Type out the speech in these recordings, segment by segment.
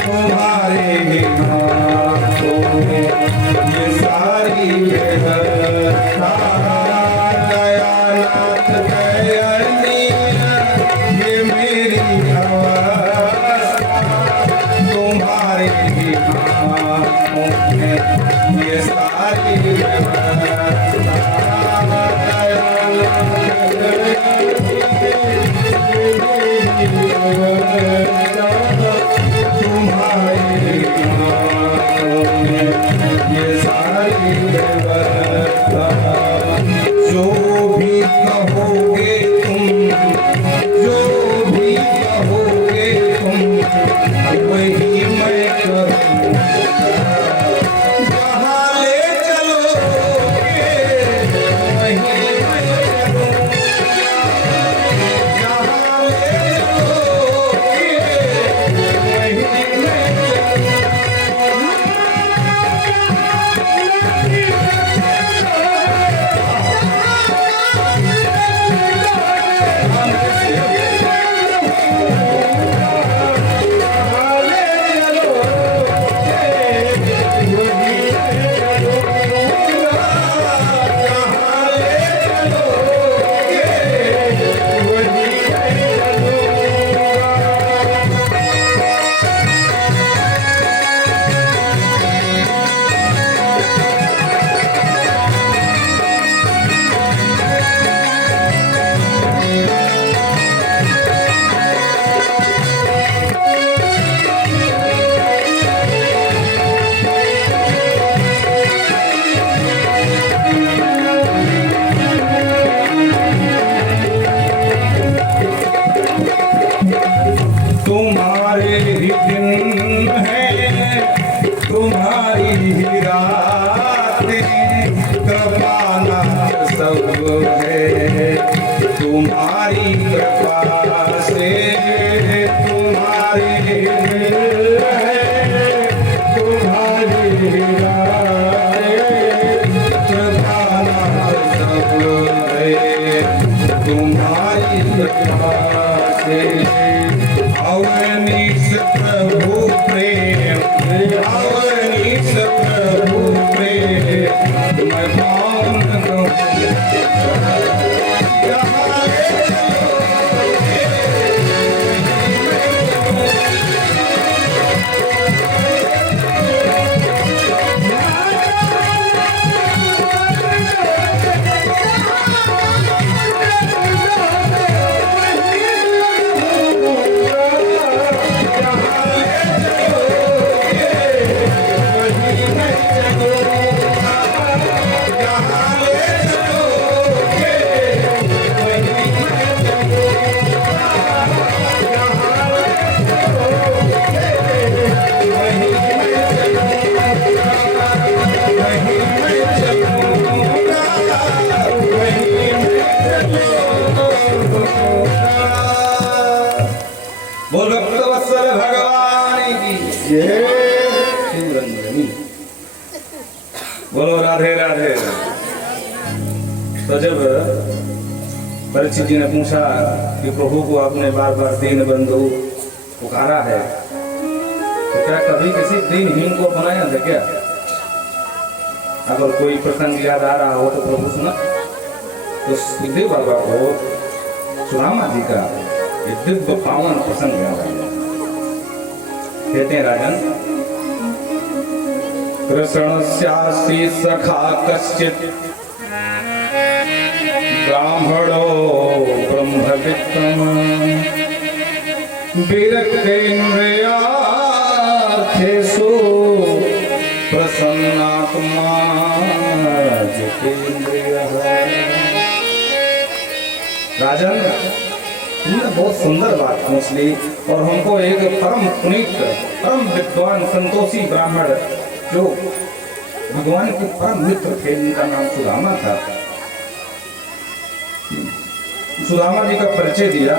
तुम्हारे ही हाथों में ये सारी व्यवस्था। दयानाथ दयानीय ये मेरी अवस्था, तुम्हारे ही हाथों में ये सारी व्यवस्था। तुम्हारे हाथों में ये सारी व्यवस्था। जो भी कहोगे तुम, जो भी कहोगे तुम, वही मैं करूँगा। जहाँ ले चलोगे वहीं मैं चलूँगा। जहाँ ले चलोगे वहीं मैं तुम्हारे ही दिन है, तुम्हारी ही रातें, कृपानाथ सब है तुम्हारी कृपा से। तुम्हारी दिल है, तुम्हारी ही रातें, कृपानाथ सब है तुम्हारी कृपा से। अवनीश प्रभु प्रेम, अवनीश प्रभु प्रेम, मैं पावन कहूँ। जहाँ ले चलोगे बोल भक्तवत्सल भगवान की जय। बोलो राधे राधे। तो जब परीक्षित जी ने पूछा कि प्रभु को आपने बार बार दीन बंधु पुकारा है, तो क्या कभी किसी दीनहीन को अपनाया था क्या? अगर कोई प्रसंग याद आ रहा हो तो प्रभु सुना। तो सुखदेव बाबा को सुदामा जी का ये दिव्य पावन प्रसंग याद आया। कहते हैं राजन, कृष्णस्यासि सखा कश्चित् ब्राह्मणो ब्रह्मवित्तम विरक्तेन्द्रियार्थेषु प्रसन्नात्मा जितेन्द्रियः। राजन, तुमने बहुत सुंदर बात पूछ ली और हमको एक परम पुनीत, परम विद्वान, संतोषी ब्राह्मण जो भगवान के परम मित्र थे, उनका नाम सुदामा था, सुदामा जी का परिचय दिया।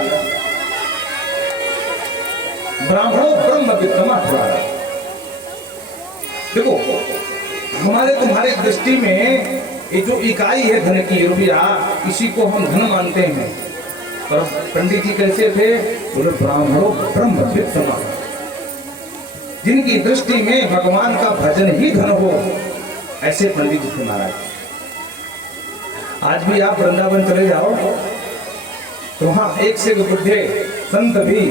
ब्राह्मणों ब्रह्म वित्तमा द्वारा। देखो, हमारे तुम्हारे दृष्टि में ये जो इकाई है धन की, रुपया, इसी को हम धन मानते हैं। और पंडित जी कैसे थे? बोले ब्राह्मणों ब्रह्म वित्तमा। जिनकी दृष्टि में भगवान का भजन ही धन हो, ऐसे पंडित जी थे महाराज। आज भी आप वृंदावन चले जाओ तो वहां एक से बुद्धे संत भी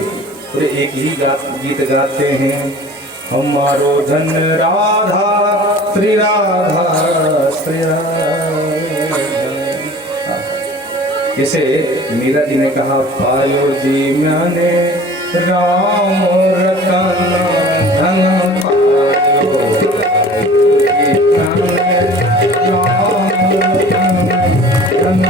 पूरे एक ही गीत गाते हैं, हमारो धन राधा श्री राधा श्री राधा। इसे मीरा जी ने कहा, पायो जी मैंने राम रतन धन पायो, राम रतन धन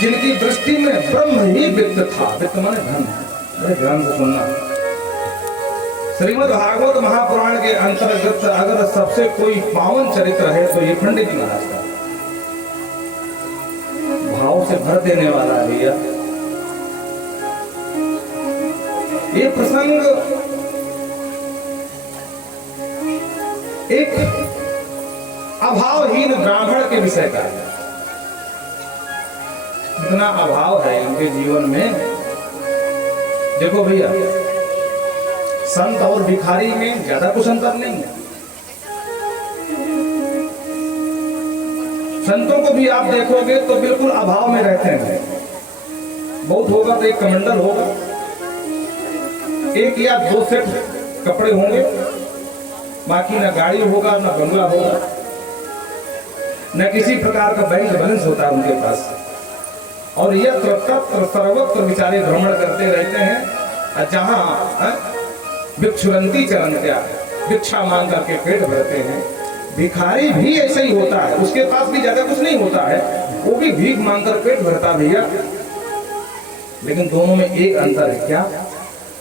जिनकी दृष्टि में ब्रह्म ही वित्त था, वित्त माने धन। मेरे ध्यान से सुनना, श्रीमद् भागवत महापुराण के अंतर्गत अगर सबसे कोई पावन चरित्र है तो ये पंडित जी महाराज का। भाव से भर देने वाला है भैया। ये प्रसंग एक अभावहीन ब्राह्मण के विषय का है। इतना अभाव है इनके जीवन में। देखो भैया, संत और भिखारी में ज्यादा कुछ अंतर नहीं है। संतों को भी आप देखोगे तो बिल्कुल अभाव में रहते हैं। बहुत होगा तो एक कमंडल होगा, एक या दो सेट कपड़े होंगे, बाकी ना गाड़ी होगा ना बंगला होगा, न किसी प्रकार का बैंक बैलेंस होता है उनके पास। और यह तत्र सर्वत्र बेचारे भ्रमण करते रहते हैं। जहां भिक्षुरंती चरण क्या भिक्षा मांग करके पेट भरते हैं। भिखारी भी ऐसा ही होता है, उसके पास भी ज्यादा कुछ नहीं होता है, वो भी भीख मांग कर पेट भरता भैया। लेकिन दोनों में एक अंतर है, क्या?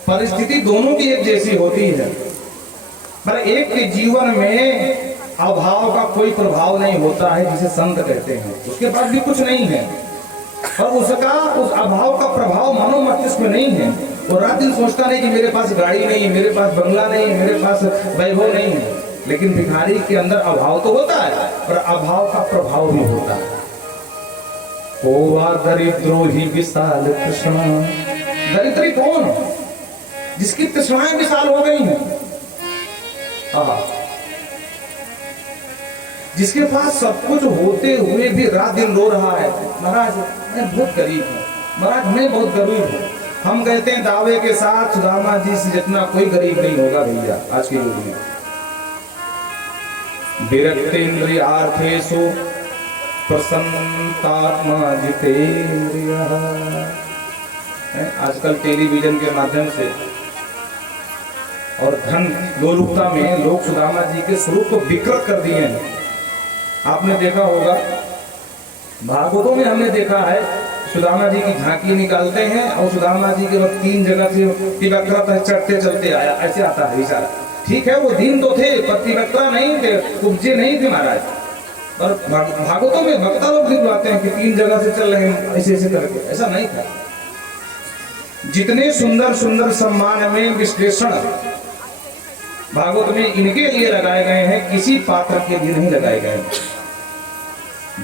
परिस्थिति दोनों की एक जैसी होती है, पर एक के जीवन में अभाव का कोई प्रभाव नहीं होता है, जिसे संत कहते हैं। उसके पास भी कुछ नहीं है और उसका उस अभाव का प्रभाव मानव मस्तिष्क में नहीं है। वो रात दिन सोचता नहीं कि मेरे पास गाड़ी नहीं है, मेरे पास बंगला नहीं है, मेरे पास वैभव नहीं है। लेकिन भिखारी के अंदर अभाव तो होता है, पर अभाव का प्रभाव भी होता है। होवा दरिद्रो ही विशाल तृष्णा। दरिद्री कौन? जिसकी तृष्णाएं विशाल हो गई हैं। जिसके पास सब कुछ होते हुए भी रात दिन रो रहा है, महाराज मैं बहुत गरीब हूँ, महाराज मैं बहुत गरीब हूँ। हम कहते हैं दावे के साथ, सुदामा जी से जितना कोई गरीब नहीं होगा भैया आज के युग में। विरक्तेन्द्रियार्थेषु प्रसन्नात्मा जितेन्द्रियः। आजकल टेलीविजन के माध्यम से और धन लोलुपता में लोग सुदामा जी के स्वरूप को विकृत कर दिए हैं। आपने देखा होगा, भागवतों में हमने देखा है, सुदामा जी की झांकी निकालते हैं और सुदामा जी के वक्त 3 जगह से तिलक्रत चढ़ते चलते आया, ऐसे आता है बेचारा। ठीक है, वो दिन तो थे, पर तिलक्रा नहीं थे, उपजे नहीं थे महाराज। और भागवतों में भक्ता लोग दिखवाते हैं कि 3 जगह से चल रहे हैं ऐसे ऐसे करके, ऐसा नहीं था। जितने सुंदर सुंदर सम्मान में विश्लेषण भागवत में इनके लिए लगाए गए हैं, किसी पात्र के लिए नहीं लगाए गए।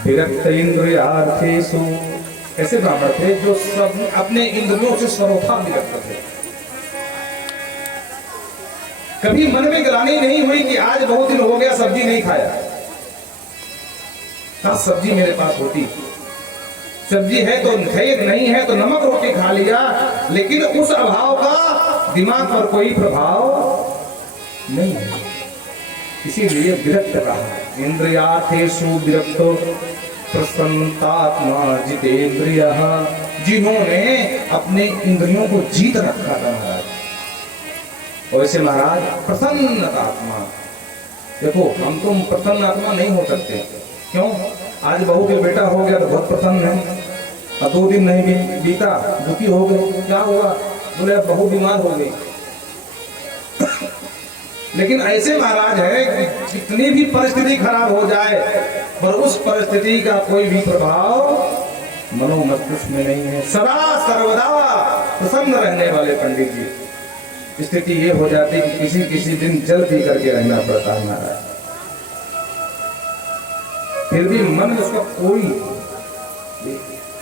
विरक्त इंद्रियार्थेषु ऐसे ब्राह्मण थे जो सब अपने इंद्रियों से सर्वथा विरक्त थे। कभी मन में ग्लानि नहीं हुई कि आज बहुत दिन हो गया सब्जी नहीं खाया, काश सब्जी मेरे पास होती। सब्जी है तो नहीं है तो नमक रोटी खा लिया, लेकिन उस अभाव का दिमाग पर कोई प्रभाव नहीं है, इसीलिए विरक्त रहा। इंद्रियार्थेषु विरक्तो प्रसन्नात्मा जितेंद्रियः, जिन्होंने अपने इंद्रियों को जीत रखा था महाराज, वैसे महाराज प्रसन्नात्मा। देखो हम तुम प्रसन्न आत्मा नहीं हो सकते। क्यों? आज बहू के बेटा हो गया तो बहुत प्रसन्न है, अब 2 दिन नहीं बीता दुखी हो गए। क्या हुआ? बोले बहू बीमार हो गई। लेकिन ऐसे महाराज है कि कितनी भी परिस्थिति खराब हो जाए पर उस परिस्थिति का कोई भी प्रभाव मनोमस्तिष्क में नहीं है, सदा सर्वदा प्रसन्न रहने वाले पंडित जी। स्थिति ये हो जाती कि किसी किसी दिन जल पी करके रहना पड़ता है महाराज, फिर भी मन में उसका कोई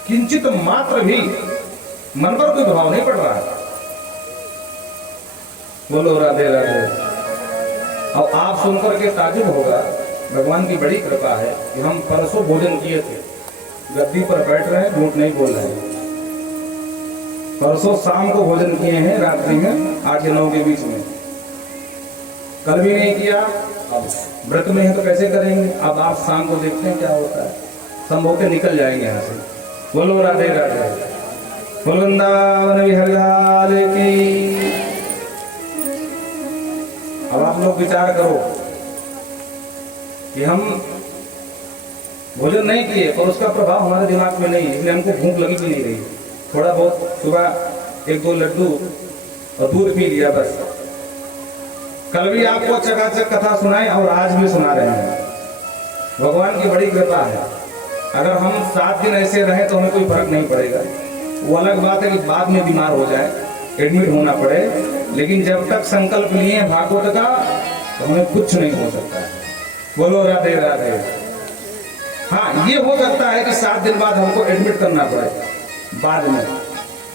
किंचित मात्र भी मन पर कोई प्रभाव नहीं पड़ रहा है। बोलो राधे राधे। अब आप सुनकर के ताजुब होगा, भगवान की बड़ी कृपा है कि हम परसों भोजन किए थे, गद्दी पर बैठ रहे हैं, झूठ नहीं बोल रहे हैं। परसों शाम को भोजन किए हैं, रात्रि में 8 या 9 के बीच में। कल भी नहीं किया, अब व्रत में है तो कैसे करेंगे। अब आप शाम को देखते हैं क्या होता है, संभव के निकल जाएंगे यहाँ से। बोलो राधे राधे। बोलो वृंदावन बिहारी लाल की। अब आप लोग विचार करो कि हम भोजन नहीं किए और उसका प्रभाव हमारे दिमाग में नहीं है, इसलिए हमको भूख लगी भी नहीं रही। थोड़ा बहुत सुबह 1-2 लड्डू और दूध पी लिया बस। कल भी आपको चकाचक कथा सुनाई और आज भी सुना रहे हैं। भगवान की बड़ी कृपा है। अगर हम 7 दिन ऐसे रहें तो हमें कोई फर्क नहीं पड़ेगा। वो अलग बात है कि बाद में बीमार हो जाए, एडमिट होना पड़े, लेकिन जब तक संकल्प लिए भागवत का तो हमें कुछ नहीं हो सकता। बोलो राधे राधे। हाँ, ये हो सकता है कि 7 दिन बाद हमको एडमिट करना पड़े बाद में,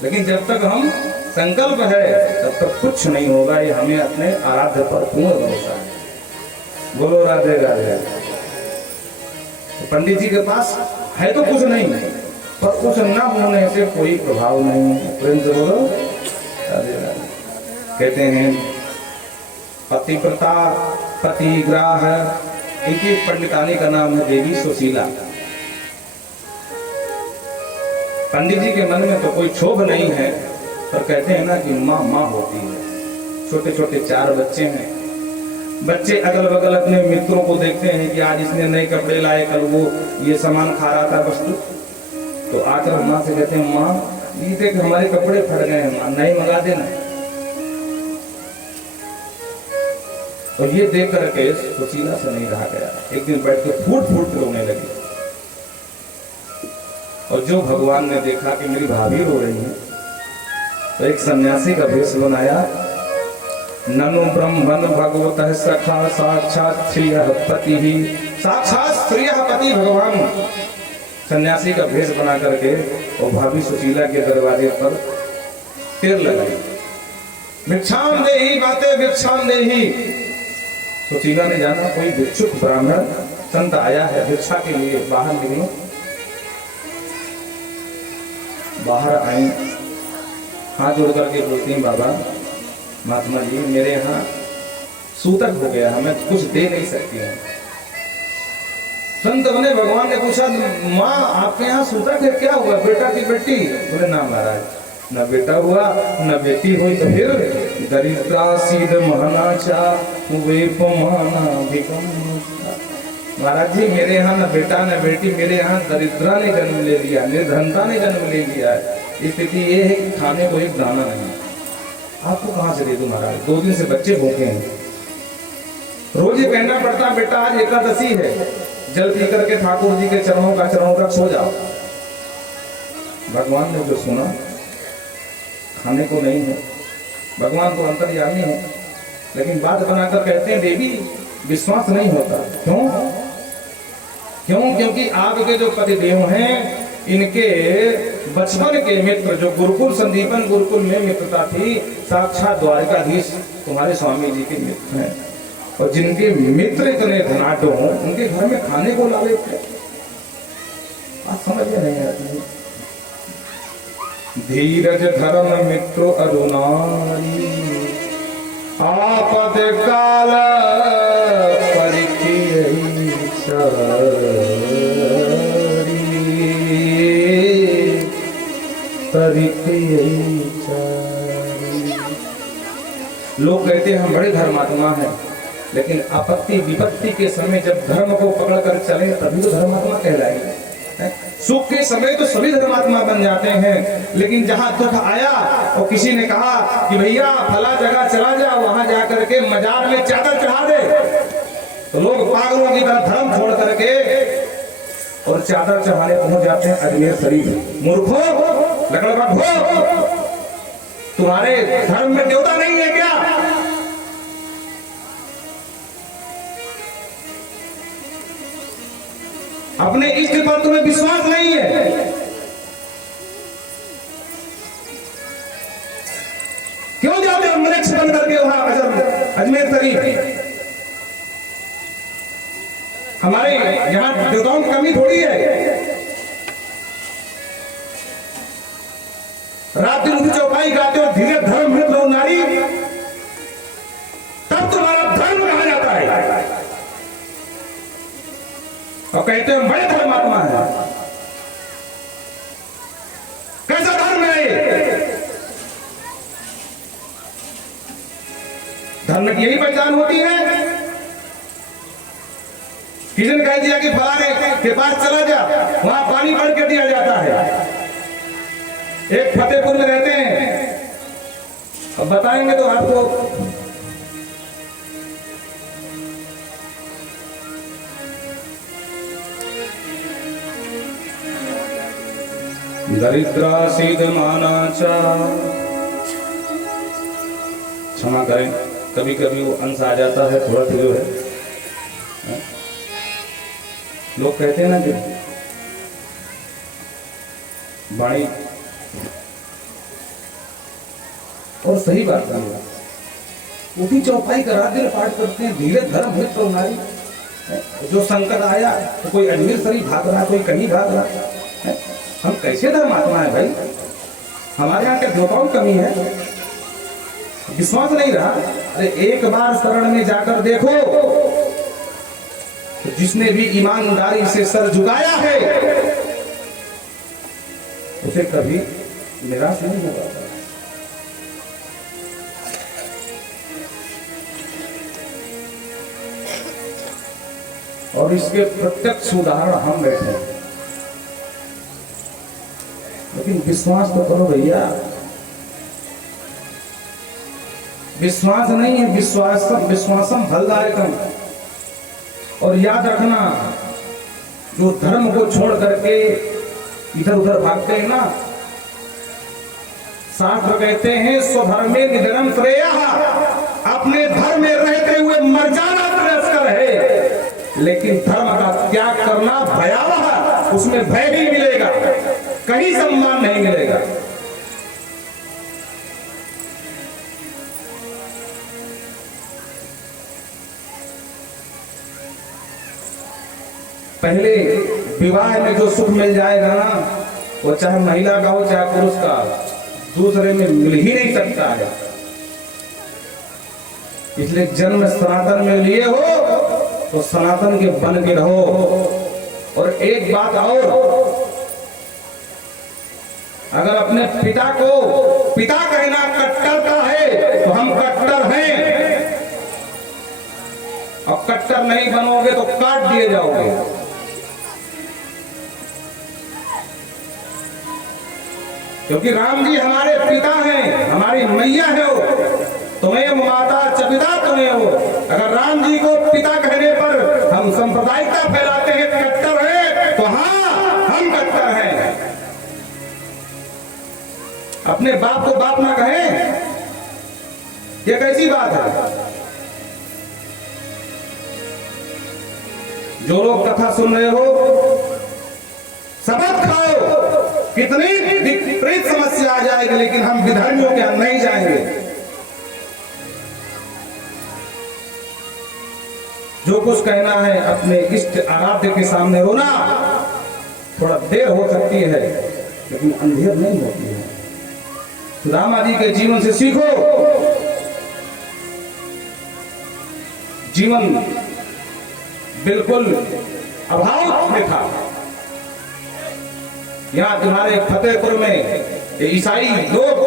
लेकिन जब तक हम संकल्प है तब तक कुछ नहीं होगा। ये हमें अपने आराध्य पर पूर्ण भरोसा है। बोलो राधे राधे। तो पंडित जी के पास है तो कुछ नहीं, पर कुछ न होने से कोई प्रभाव नहीं है। प्रेम से बोलो राधे राधे। कहते हैं पतिव्रता पतिग्राह, इनकी पंडितानी का नाम है देवी सुशीला। पंडित जी के मन में तो कोई क्षोभ नहीं है, पर कहते हैं ना कि माँ माँ होती है। छोटे छोटे 4 बच्चे हैं। बच्चे अगल बगल अपने मित्रों को देखते हैं कि आज इसने नए कपड़े लाए, कल वो ये सामान खा रहा था वस्तु, तो आकर माँ से कहते हैं माँ ये देख हमारे कपड़े फट गए हैं, माँ नए मंगा देना। तो ये देख करके सुशीला से नहीं रहा गया। एक दिन बैठ के फूट फूट रोने लगी, और जो भगवान ने देखा कि मेरी भाभी रो रही है तो एक सन्यासी का भेष बनाया। ननु ब्रह्मन भगवतः सखा साक्षात श्रीयः पति ही, साक्षात श्रीयः पति भगवान। सन्यासी का भेष बना करके और भाभी सुशीला के दरवाजे पर टेर लगाई, भिक्षाम देहि बातें भिक्षाम देहि। सुशीला ने जाना कोई भिक्षुक ब्राह्मण संत आया है भिक्षा के लिए, बाहर निकलो। बाहर आई, हाथ जोड़ करके बोलती हैं बाबा महात्मा जी मेरे यहाँ सूतक हो गया, हमें कुछ दे नहीं सकती हूँ। संत बने भगवान ने पूछा माँ आपके यहाँ सूतक है, क्या हुआ, बेटा की बेटी? बोले ना महाराज, न बेटा हुआ न बेटी हुई, तो फिर दरिद्रा सीध महानाचा वे पमाना भिकम। महाराज जी मेरे यहाँ न बेटा न बेटी, मेरे यहाँ दरिद्रा ने जन्म ले लिया, निर्धनता ने जन्म ले लिया है। स्थिति ये है कि खाने को एक दाना नहीं, आपको कहाँ से दे दूं महाराज, 2 दिन से बच्चे भूखे हैं, रोज ही कहना पड़ता बेटा आज एकादशी है, जल पी करके ठाकुर जी के चरणों का सो जाओ। भगवान ने जो सुना खाने को नहीं है, भगवान तो अंतर्यामी है, लेकिन बात बनाकर कहते हैं देवी विश्वास नहीं होता। क्यों? क्योंकि आपके जो पतिदेव हैं इनके बचपन के मित्र जो गुरुकुल संदीपन गुरुकुल में मित्रता थी, साक्षात द्वारिकाधीश तुम्हारे स्वामी जी के मित्र हैं। और जिनके मित्र इतने धनाढ्य हों, उनके घर में खाने को ला लेते, आप समझ में नहीं आती। धीरज धर्म मित्र अरुणारी, आपद काल लोग कहते हैं हम बड़े धर्मात्मा हैं, लेकिन आपत्ति विपत्ति के समय जब धर्म को पकड़ कर चले तभी तो धर्मात्मा कहलाएंगे। सुख के समय तो सभी धर्मात्मा बन जाते हैं, लेकिन जहां दुख आया और किसी ने कहा कि भैया फला जगह चला जा, वहां जाकर के मजार में चादर चढ़ा दे, तो लोग पागलों की तरह धर्म छोड़ करके और चादर चढ़ाने पहुंच जाते हैं अजमेर शरीफ। मूर्खो, लकड़बग हो, तुम्हारे धर्म में देवता नहीं है क्या? अपने इष्ट पर तुम्हें विश्वास नहीं है। क्यों जाते हो मृक्ष बन करके वहां अजमेर शरीफ? हमारे यहां देवताओं की कमी थोड़ी है। रात दिन उनकी चौपाई गाते हो, धीरे धर्म मित्र नारी, तब तुम्हारा धर्म कहा जाता है और कहते हैं बड़े धर्मात्मा है। कैसा धर्म है? धर्म की यही पहचान होती है। किसी ने कह दिया कि फलाने के पास चला जा, वहां पानी भर के दिया जाता है। एक फतेहपुर में रहते हैं, अब बताएंगे तो आपको। दरिद्रा सीध मानाचा, क्षमा करें, कभी कभी वो अंश आ जाता है, थोड़ा जो है। लोग कहते हैं ना कि बाणी, और सही बात है, उठी चौपाई करा दिल पाठ करते हैं, धीरे धर्म मित्र नारी। जो संकट आया तो कोई अजमेर शरीफ भाग रहा, कोई कहीं भाग रहा। हम कैसे धर्मात्मा है भाई? हमारे यहाँ के देवताओं की कमी है, विश्वास नहीं रहा। अरे एक बार शरण में जाकर देखो, तो जिसने भी ईमानदारी से सर झुकाया है उसे कभी निराश नहीं होगा। और इसके प्रत्यक्ष उदाहरण हम बैठे हैं। लेकिन विश्वास तो करो भैया। विश्वास नहीं है, विश्वासम फलदायकम। और याद रखना, जो धर्म को छोड़ करके इधर उधर भागते हैं ना, शास्त्र कहते हैं स्वधर्मे निधनम श्रेयः, अपने धर्म में रहते हुए मर जाना श्रेयस्कर है। लेकिन धर्म का त्याग करना भयावह, उसमें भय नहीं मिलेगा, कहीं सम्मान नहीं मिलेगा। पहले विवाह में जो सुख मिल जाएगा ना, वो चाहे महिला का हो चाहे पुरुष का, दूसरे में मिल ही नहीं सकता है। इसलिए जन्म सनातन में लिए हो तो सनातन के बन के रहो। और एक बात और, अगर अपने पिता को पिता कहना कट्टरता है तो हम कट्टर हैं, और कट्टर नहीं बनोगे तो काट दिए जाओगे। क्योंकि राम जी हमारे पिता हैं, हमारी मैया है वो, तुम्हें माता च पिता तुम्हें हो। अगर राम जी को पिता कहने पर हम सांप्रदायिकता फैलाते हैं, कट्टर है, तो हाँ हम कट्टर हैं। अपने बाप को बाप ना कहें, ये कैसी बात है? जो लोग कथा सुन रहे हो, शपथ खाओ, कितनी विपरीत समस्या आ जाएगी, लेकिन हम विधर्मियों के यहाँ नहीं जाएंगे। जो कुछ कहना है अपने इष्ट आराध्य के सामने रोना, थोड़ा देर हो सकती है लेकिन अंधेर नहीं होती है। सुदामा जी के जीवन से सीखो। जीवन बिल्कुल अभाव में था। यहाँ तुम्हारे फतेहपुर में ईसाई लोग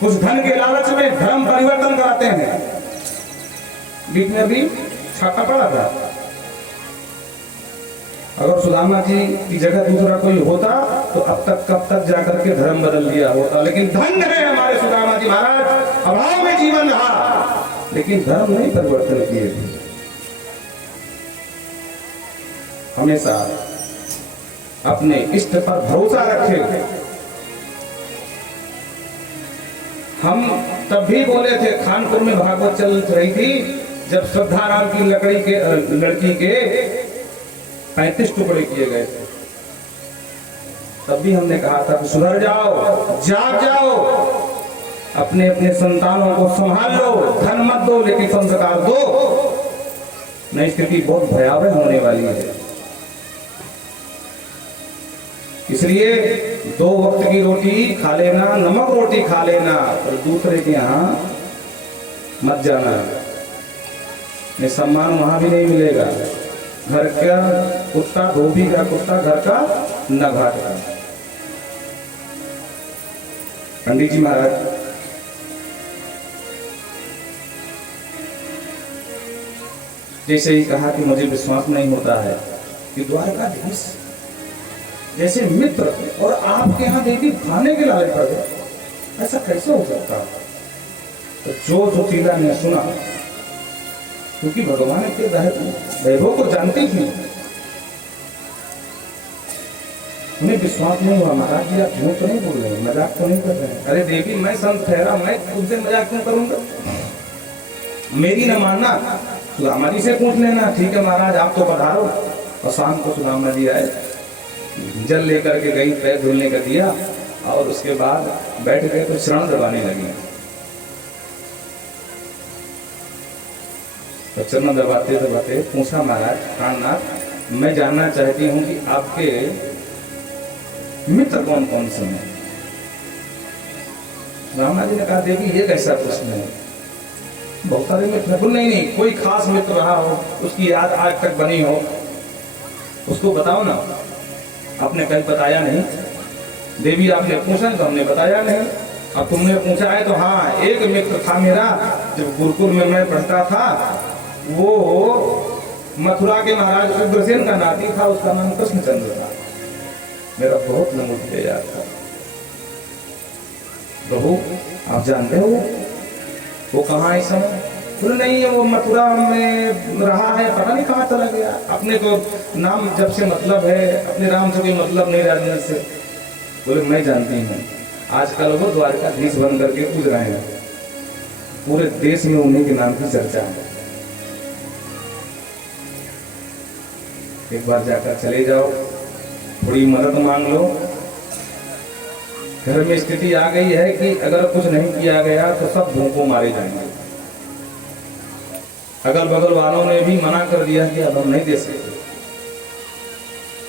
कुछ धन के लालच में धर्म परिवर्तन कराते हैं। बीच में भी छापा पड़ा था। अगर सुदामा जी की जगह दूसरा कोई होता तो अब तक कब तक जाकर के धर्म बदल दिया होता। लेकिन धन्य है हमारे सुदामा जी महाराज, अभाव में जीवन रहा लेकिन धर्म नहीं परिवर्तन किए। हमेशा अपने इष्ट पर भरोसा रखे। हम तब भी बोले थे, खानपुर में भागवत चल रही थी जब श्रद्धाराम की लड़की के 35 टुकड़े किए गए थे, तब भी हमने कहा था कि सुधर जाओ, जाग जाओ, अपने अपने संतानों को संभाल लो, धन मत दो लेकिन संस्कार दो, नहीं स्थिति बहुत भयावह होने वाली है। इसलिए 2 वक्त की रोटी खा लेना, नमक रोटी खा लेना, और दूसरे के यहाँ मत जाना, नहीं सम्मान वहां भी नहीं मिलेगा। घर का कुत्ता, धोबी का कुत्ता घर का न घाट का। पंडित जी महाराज जैसे ही कहा कि मुझे विश्वास नहीं होता है कि द्वारकाधीश जैसे मित्र और आपके यहाँ देवी खाने के लायक पड़ गए, ऐसा कैसे हो सकता? तो जो सुशीला ने सुना, क्योंकि भगवान के वैभव को जानती थी, उन्हें विश्वास नहीं हुआ। महाराज जी आप झूठ तो नहीं बोल रहे हैं, मजाक तो नहीं कर रहे हैं? अरे देवी मैं संत ठहरा, मैं तुमसे मजाक क्यों करूंगा? मेरी न मानना, सुदामा जी से पूछ लेना। ठीक है महाराज आप तो पधारो। और शाम को सुदामा जी आए, जल लेकर के गई, पैर धुलने का दिया और उसके बाद बैठ गए तो शरण दबाने लगी। तो चरण दबाते दबाते पूछा, महाराज प्राणनाथ मैं जानना चाहती हूँ कि आपके मित्र कौन कौन से हैं? रामा जी ने कहा देवी ये कैसा प्रश्न है, बहुत सारे मित्र। नहीं, कोई खास मित्र रहा हो, उसकी याद आज तक बनी हो, उसको बताओ ना। आपने कहीं बताया नहीं। देवी आपने पूछा तो हमने बताया नहीं। अब तुमने पूछा है तो हाँ, एक मित्र था मेरा, जब गुरुकुल में मैं पढ़ता था, वो मथुरा के महाराज उग्रसेन का नाती था, उसका नाम कृष्णचंद्र था। मेरा बहुत नमूद याद था। प्रभु आप जानते हो वो कहाँ है इस समय? बोले नहीं वो मथुरा में रहा है, पता नहीं कहाँ चला गया। अपने को नाम जब से मतलब है, अपने राम से कोई मतलब नहीं रहने से। बोले मैं जानती हूँ, आजकल वो द्वारकाधीश बन करके पूज रहे हैं, पूरे देश में उन्हीं के नाम की चर्चा है। एक बार जाकर चले जाओ, थोड़ी मदद मांग लो। घर में स्थिति आ गई है कि अगर कुछ नहीं किया गया तो सब भूखों मारे जाएंगे। अगल बगल वालों ने भी मना कर दिया कि अब हम नहीं दे सकते।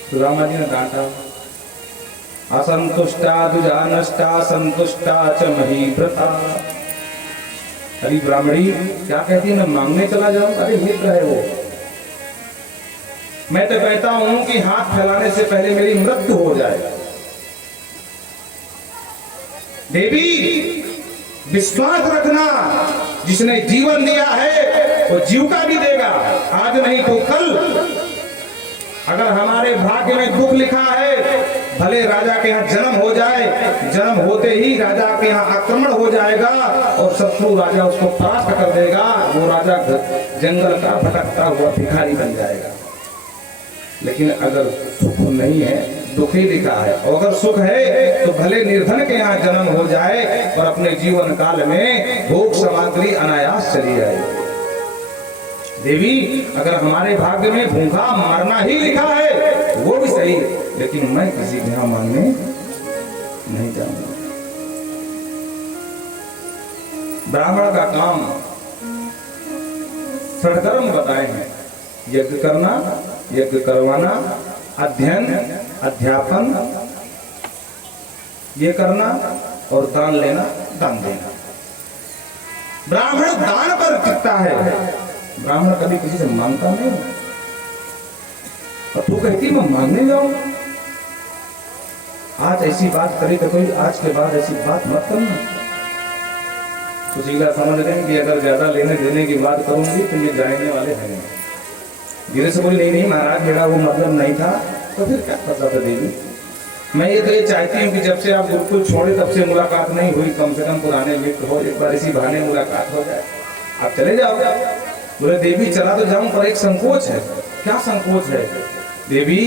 तो रामा जी ने डांटा, असंतुष्टा दुजानष्टा संतुष्टा च महीव्रता। अरे ब्राह्मणी क्या कहती है, मैं मांगने चला जाऊं? अरे मित्र है वो। मैं तो कहता हूं कि हाथ फैलाने से पहले मेरी मृत्यु हो जाए। देवी विश्वास रखना, जिसने जीवन दिया है वो जीविका भी देगा, आज नहीं तो कल। अगर हमारे भाग्य में दुख लिखा है, भले राजा के यहाँ जन्म हो जाए, जन्म होते ही राजा के यहाँ आक्रमण हो जाएगा और शत्रु राजा उसको परास्त कर देगा। वो राजा जंगल का भटकता हुआ भिखारी बन जाएगा। लेकिन अगर सुख नहीं है, दुख ही लिखा है। और अगर सुख है तो भले निर्धन के यहाँ जन्म हो जाए और अपने जीवन काल में भोग सामग्री अनायास चली जाए। देवी अगर हमारे भाग्य में भूखा मरना ही लिखा है वो भी सही, लेकिन मैं किसी के यहाँ मांगने नहीं जाऊंगा। ब्राह्मण का काम षड्कर्म बताए हैं, यज्ञ करना, यज्ञ करवाना, अध्ययन अध्यापन ये करना और दान लेना, दान देना। ब्राह्मण दान पर टिकता है, ब्राह्मण कभी किसी से मांगता नहीं। और तू कहती मैं मांगने जाऊं, आज ऐसी बात करी तो कोई आज के बाद ऐसी बात मत करना। सुशीला समझ रहे हैं कि अगर ज्यादा लेने देने की बात करूंगी तो ये जाने वाले हैं। धीरे से बोली, नहीं नहीं महाराज मेरा वो मतलब नहीं था। तो फिर क्या पता था देवी, मैं ये तो ये चाहती हूँ कि जब से आप गुरुकुल छोड़े तब से मुलाकात नहीं हुई, कम से कम पुराने मित्र हो, एक बार इसी बहाने मुलाकात हो जाए। आप चले जाओ। बोले देवी चला तो जाऊं पर एक संकोच है। क्या संकोच है देवी?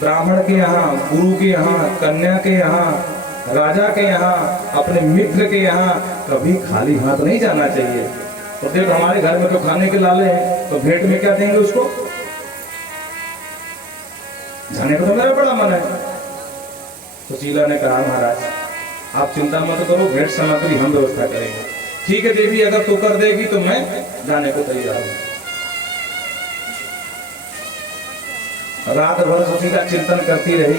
ब्राह्मण के यहाँ, गुरु के यहाँ, कन्या के यहाँ, राजा के यहाँ, अपने मित्र के यहाँ कभी खाली हाथ नहीं जाना चाहिए। तो देख हमारे घर में तो खाने के लाले हैं, तो भेंट में क्या देंगे उसको? जाने को तो मेरा बड़ा मन है। तो शीला ने कहा महाराज आप चिंता मत करो, भेंट सामग्री हम व्यवस्था करेंगे। ठीक है देवी, अगर तू कर देगी तो मैं जाने को तैयार हूं। रात भर सुशीला चिंतन करती रही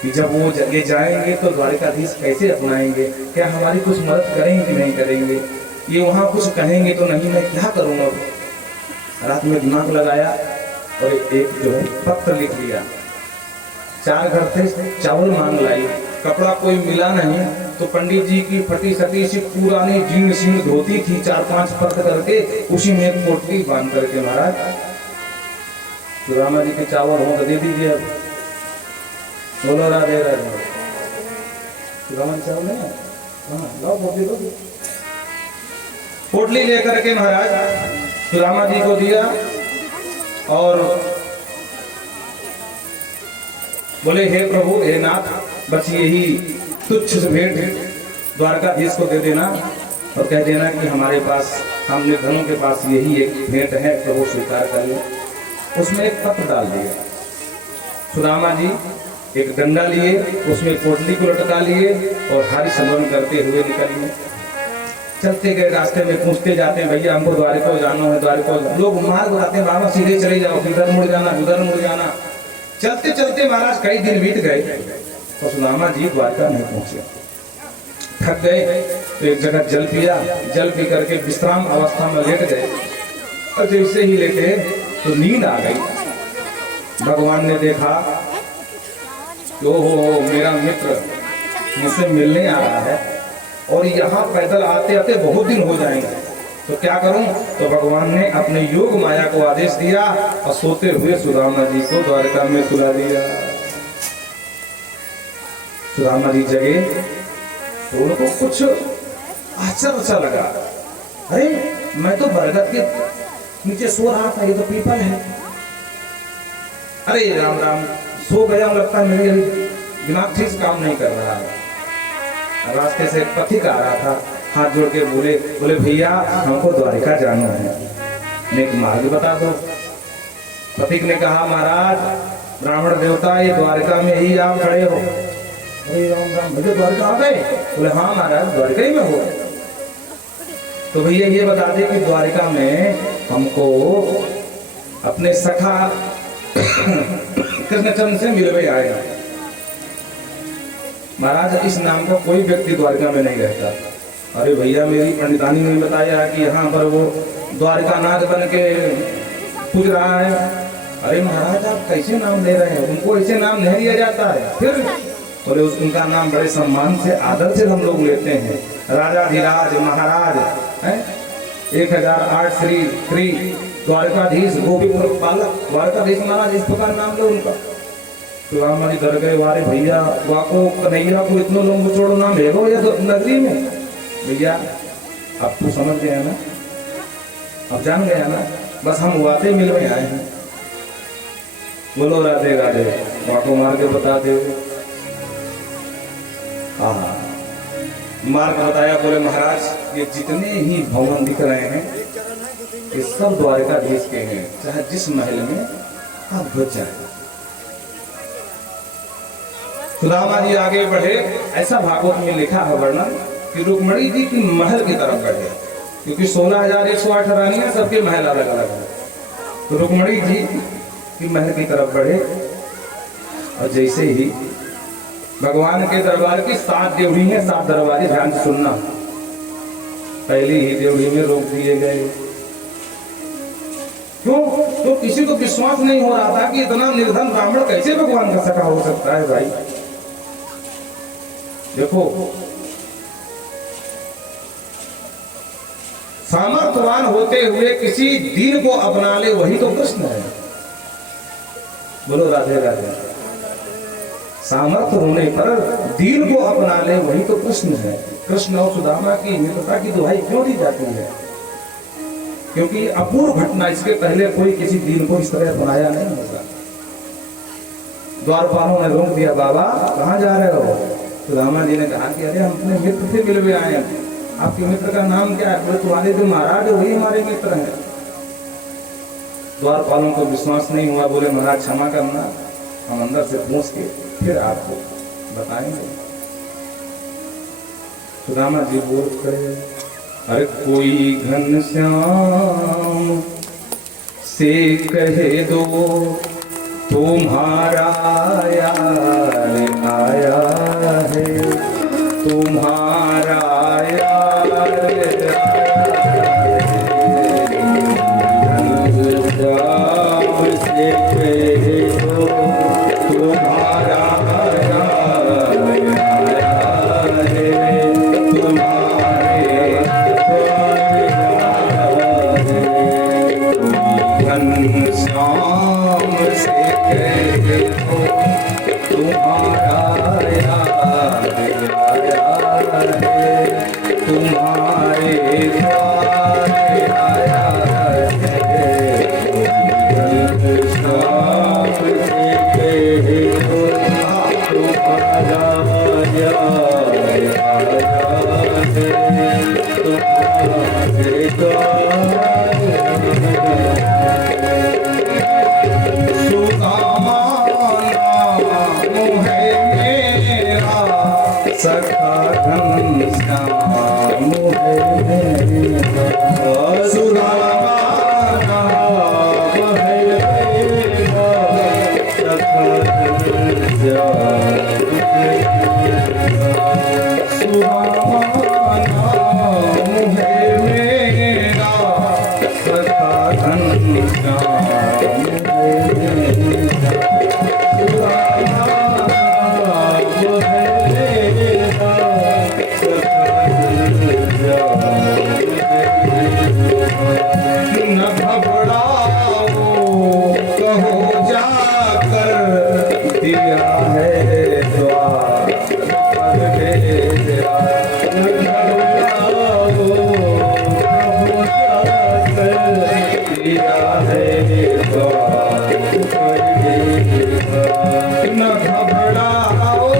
कि जब वो जगह जाएंगे तो द्वारिकाधीश कैसे अपनाएंगे, क्या हमारी कुछ मदद करेंगे कि नहीं करेंगे, ये वहां कुछ कहेंगे तो नहीं, मैं क्या करूंगा। रात में दिमाग लगाया और एक जो है पत्र लिख लिया। 4 घर थे, चावल मांग लाई, कपड़ा कोई मिला नहीं तो पंडित जी की फटी सटी सी पुरानी जीर्ण शीर्ण धोती थी, 4-5 फर्क करके उसी में पोटली बांध करके महाराज रामा जी के चावल हो तो दे दीजिए। अब बोलो राधे राधे। रामा चावल नहीं है, लाओ पोटली दो। पोटली लेकर के महाराज रामा जी को दिया और बोले हे प्रभु हे नाथ, बस यही तुच्छ से भेंट द्वारकाधीश को दे देना और कह देना कि हमारे पास, हम निर्धनों के पास यही एक भेंट है, प्रभु स्वीकार कर ले। उसमें एक पत्र डाल दिया। सुदामा जी एक डंडा लिए, उसमें पोटली को लटका लिए और हरि समरण करते हुए निकल। चलते गए, रास्ते में पूछते जाते हैं भैया हमको द्वारिका जाना है, द्वारिका। लोग मार्ग बताते हैं बाबा सीधे चले जाओ, इधर मुड़ जाना, उधर मुड़ जाना। चलते चलते महाराज कई दिन बीत गए और सुदामा जी द्वारका नहीं पहुंचे। थक गए तो एक जगह जल पिया, जल पी करके विश्राम अवस्था में लेट गए और जैसे ही लेटे तो नींद आ गई। भगवान ने देखा कि ओहो मेरा मित्र मुझसे मिलने आ रहा है और यहाँ पैदल आते आते बहुत दिन हो जाएंगे, तो क्या करूं? तो भगवान ने अपने योग माया को आदेश दिया और सोते हुए सुदामा जी को द्वारका में सुला दिया। सुदामा जी जगे तो उनको कुछ आश्चर्य सा लगा, अरे मैं तो बरगद के नीचे सो रहा था, ये तो पीपल है। अरे राम राम, सो गया लगता है, मेरे दिमाग ठीक से काम नहीं कर रहा है। रास्ते से एक पथिक आ रहा था, हाथ जोड़ के बोले भैया हमको द्वारिका जाना है, एक मार्ग बता दो। पथिक ने कहा महाराज ब्राह्मण देवता ये द्वारिका में ही आप खड़े हो। अरे राम राम, मुझे द्वारिका आ गए? बोले हाँ महाराज द्वारिका ही में हो। तो भैया ये बता दे कि द्वारिका में हमको अपने सखा कृष्णचंद्र से मिलवे आएगा। महाराज इस नाम का कोई व्यक्ति द्वारिका में नहीं रहता। अरे भैया मेरी पंडितानी ने बताया कि यहाँ पर वो द्वारिका नाथ बन के पूज रहा है। अरे महाराज आप कैसे नाम ले रहे हैं, उनको ऐसे नाम नहीं दिया जाता है। फिर बोले उनका नाम बड़े सम्मान से आदर से हम लोग लेते हैं, राजाधिराज महाराज है, 1008 श्री द्वारकाधीश गोपीपुर पालक द्वारकाधीश महाराज, इस प्रकार नाम लो उनका। तो राम जी डर गए, वारे भैया वाको कन्हैया को इतनो लोग छोड़ो नाम है या नगरी में। भैया अब तू समझ गया ना, अब जान गया ना, बस हम वाते मिलने आए हैं। बोलो राधे राधे, वाको मार के बता दे। हाँ मार्ग बताया। बोले महाराज ये जितने ही भवन दिख रहे हैं कि सब द्वारकाधीश के हैं, चाहे जिस महल में आप घुस जाए। सुदामा जी आगे बढ़े, ऐसा भागवत में लिखा है वर्णन कि रुक्मणी जी की महल की तरफ बढ़े, क्योंकि 16,108 रानियां, सबके महल अलग अलग है। तो रुक्मणी जी की महल की तरफ बढ़े और जैसे ही भगवान के दरबार की 7 देवड़ी हैं, 7 दरबारी, ध्यान से सुनना, पहली ही देवड़ी में रोक दिए गए। क्यों? तो किसी को विश्वास नहीं हो रहा था कि इतना निर्धन ब्राह्मण कैसे भगवान का सखा हो सकता है। भाई देखो, सामर्थ्यवान होते हुए किसी दीन को अपना ले, वही तो कृष्ण है। बोलो राधे राधे। सामर्थ्य होने पर दीन को अपना ले, वही तो कृष्ण है। कृष्ण और सुदामा की मित्रता की दुहाई क्यों दी जाती है? क्योंकि अपूर्व घटना, इसके पहले कोई किसी दीन को इस तरह अपनाया नहीं होगा। द्वारपालों ने रोक दिया, बाबा कहाँ जा रहे हो? सुदामा जी ने कहा कि अरे हम अपने मित्र से मिलने आए हैं। आपके मित्र का नाम क्या है? बोले तुम्हारे जो महाराज है वही हमारे मित्र हैं। द्वारपालों को विश्वास नहीं हुआ, बोले महाराज क्षमा करना, हम अंदर से पूछ के फिर आपको बताएंगे। सुदामा जी बोल करे, अरे कोई घनश्याम से कह दो तुम्हारा यार आया है, तुम्हारा यार आया है। घनश्याम से कह दो तुम्हारा यार आया है, तुम्हारे घनश्याम से कह दो तुम्हारा यार आया है, तुम्हारे द्वार आया है। घनश्याम से कह दो तुम्हारा यार आया है, तुम्हारे द्वार। सखा घनश्याम है सुदामा नाम है मेरा, सखा घनश्याम है। सुदामा नाम है मेरा, सखा घनश्याम है। न घबराओ कहो जाकर, दिया है द्वार पर भेजा। न घबराओ कहो जाकर, दिया है द्वार पर भेजा। न घबराओ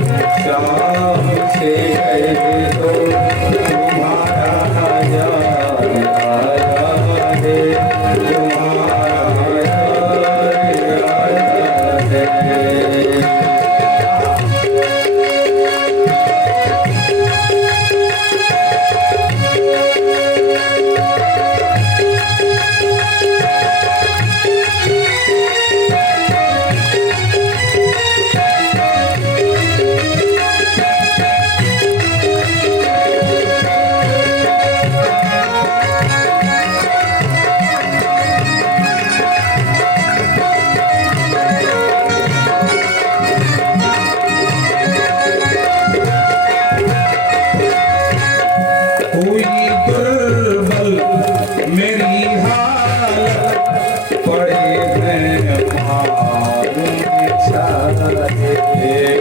है।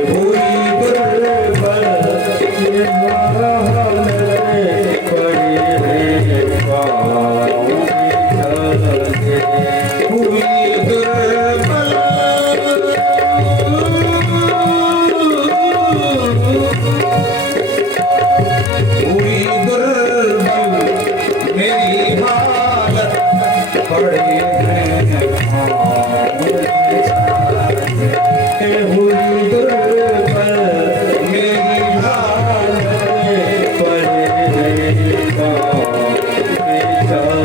हुई दुर्बल ये महल पड़े पाँव बिछाए। हुई दुर्बल हुई दुर्बल मेरी हालत पड़े हैं पाँव बिछाए। हुई दुर्बल मेरी हालत पड़े हैं पाँव बिछाए।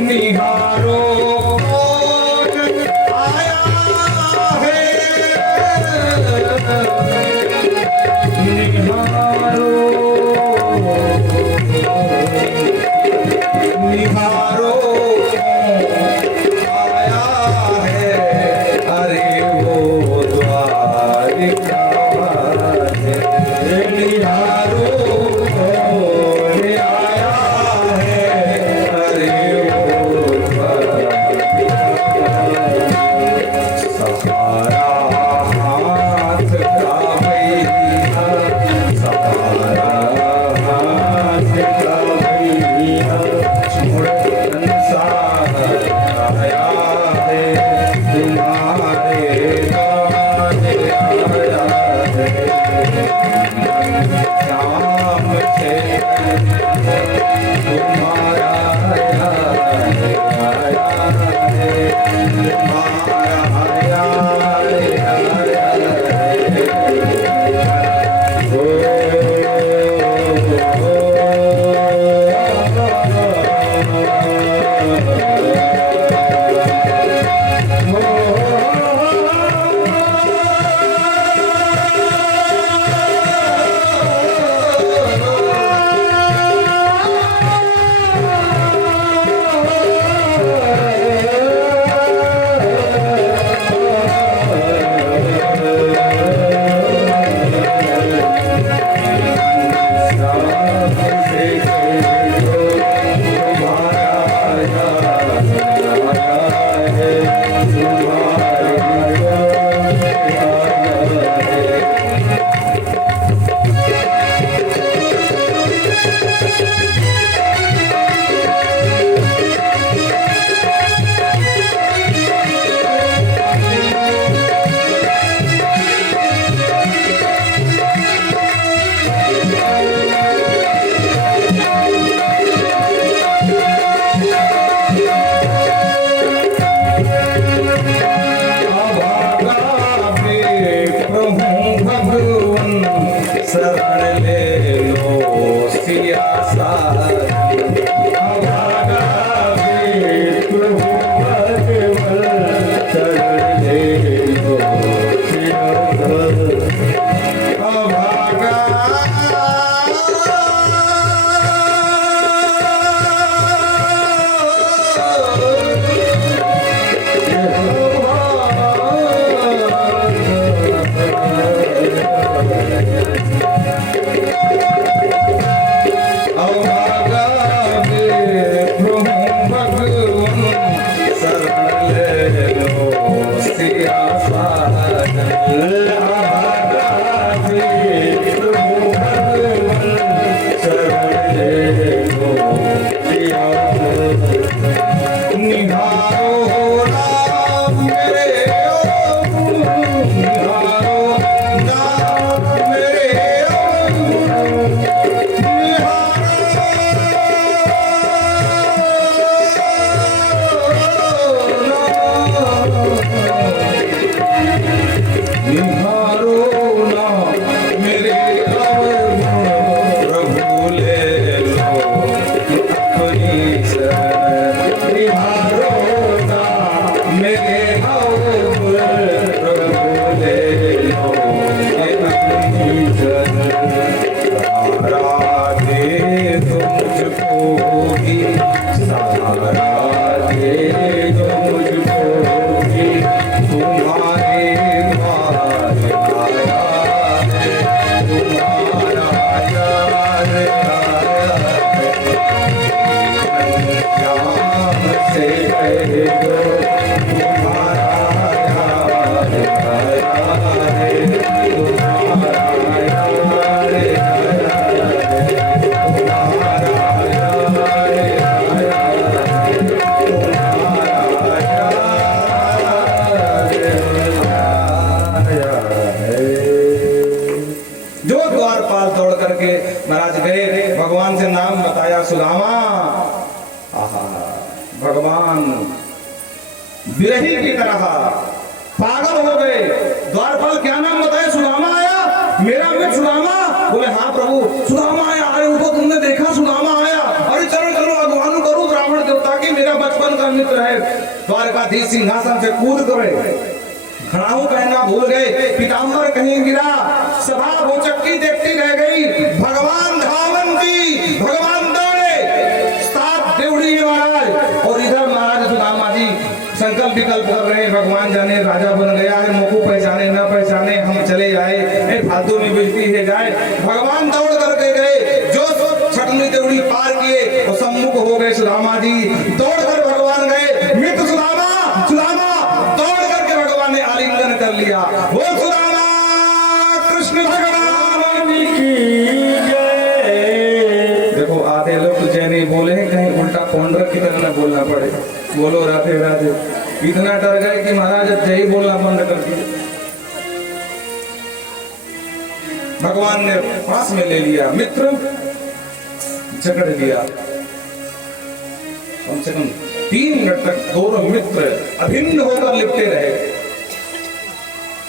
निहारो कौन आया है, निहारो निहारो आया है, अरे वो द्वारिका है। निहारो कौन आया है, अरे वो द्वारिका है। सहारा हाथ का भैया, सहारा हाथ का भैया, छोड़ संसार आया है, तुम्हारे दान आया है। श्याम से तुम्हारा आया है, तुम्हारा आया शरण ले लो सिया सारी। अभागा प्रभु भगवन शरण ले लो सिया सारी। अभागा भगवन शरण ले लो दही की तरह पागल हो गए। द्वारपाल क्या नाम बताए? सुदामा आया, मेरा मित्र सुदामा। बोले हाँ प्रभु सुदामा आया। अरे उनको तुमने देखा? सुदामा आया। अरे चलो चलो अगवान करो ब्राह्मण देवता की, मेरा बचपन का मित्र है। द्वारकाधीश सिंहासन से कूद गए, खड़ाऊ पहनना भूल गए, पीताम्बर कहीं गिरा, सभा भोचक्की देखती रह गई। भगवान धावन की, भगवान दौड़े, सात देवड़ी महाराज, और इधर महाराज सुदामा जी संकल्प विकल्प कर रहे हैं। भगवान जाने राजा बन गया है, मोको पहचाने न पहचाने, हम चले जाए, फालतू में बेइज्जती है जाए। भगवान दौड़ करके गए, जो छटनी देवड़ी पार किए और सम्मुख हो गए सुदामा जी। दौड़ कर भगवान गए, मित्र सुदामा, सुदामा, दौड़ करके भगवान ने आलिंगन कर लिया। वो सुदामा कृष्ण भगवान की जय। देखो आधे लोग तो जय नहीं बोले हैं, कहीं उल्टा पौंडर की तरह न बोलना पड़े। बोलो राधे राधे। इतना डर गए कि महाराज जय बोलना बंद कर दिया। भगवान ने पास में ले लिया, मित्र जकड़ लिया। कम से कम 3 मिनट तक दोनों मित्र अभिन्न होकर लिपटे रहे।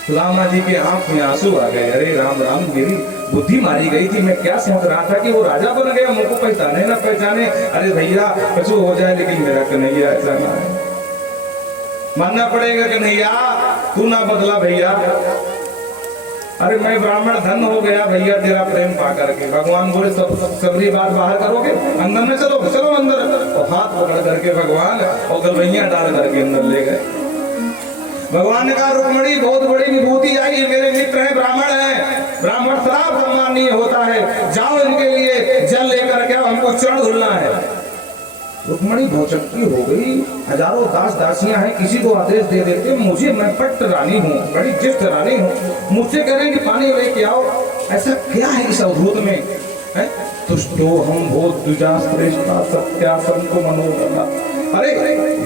सुदामा जी के आंख में आंसू आ गए। अरे राम राम, मेरी बुद्धि मारी गई थी। मैं क्या सोच रहा था कि वो राजा बन गया, मुझको पहचाने ना पहचाने। अरे भैया कुछ हो जाए लेकिन मेरा कन्हैया ऐसा ना है। मानना पड़ेगा कन्हैया, तू ना बदला भैया। अरे मैं ब्राह्मण धन हो गया भैया तेरा प्रेम पा करके। भगवान बोले सबरी बात बाहर करोगे, अंदर में चलो, चलो अंदर। और हाथ पकड़ करके भगवान और गलवैया डाल करके अंदर ले गए। भगवान ने कहा रुक्मणी बहुत बड़ी विभूति आई है, मेरे मित्र हैं, ब्राह्मण हैं, ब्राह्मण शराब सम्मानीय होता है, जाओ इनके लिए जल लेकर के हमको चरण धुलना है। रुक्मणी भौचक्की हो गई। हजारों दास दासियां हैं, किसी को आदेश दे देते, मुझे, मैं पट्ट रानी हूँ, बड़ी ज्येष्ठ रानी हूँ, मुझसे कह रहे हैं कि पानी लेके आओ। ऐसा क्या है इस अवधूत में? तुष्टो हम भूत द्विजा श्रेष्ठा सत्या संतो मनोबला। अरे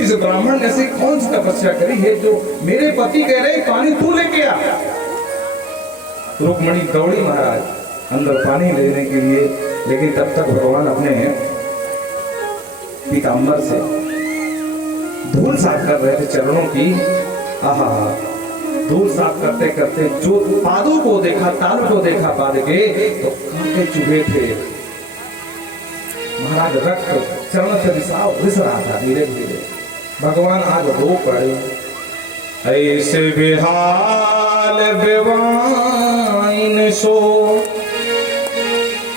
इस ब्राह्मण ने से कौन सी तपस्या करी है जो मेरे पति कह रहे पानी तू लेके आ? रुक्मणी दौड़ी महाराज अंदर पानी लेने के लिए, लेकिन तब तक भगवान अपने पीताम्बर से धूल साफ कर रहे थे चरणों की। आहा, धूल साफ करते करते जो पादों को देखा, ताल को देखा पाद के, तो कांटे चुभे थे महाराज। रक्त चरण से रिस रहा था धीरे धीरे। भगवान आज रो पड़े। ऐसे बेहाल बेवाइन सो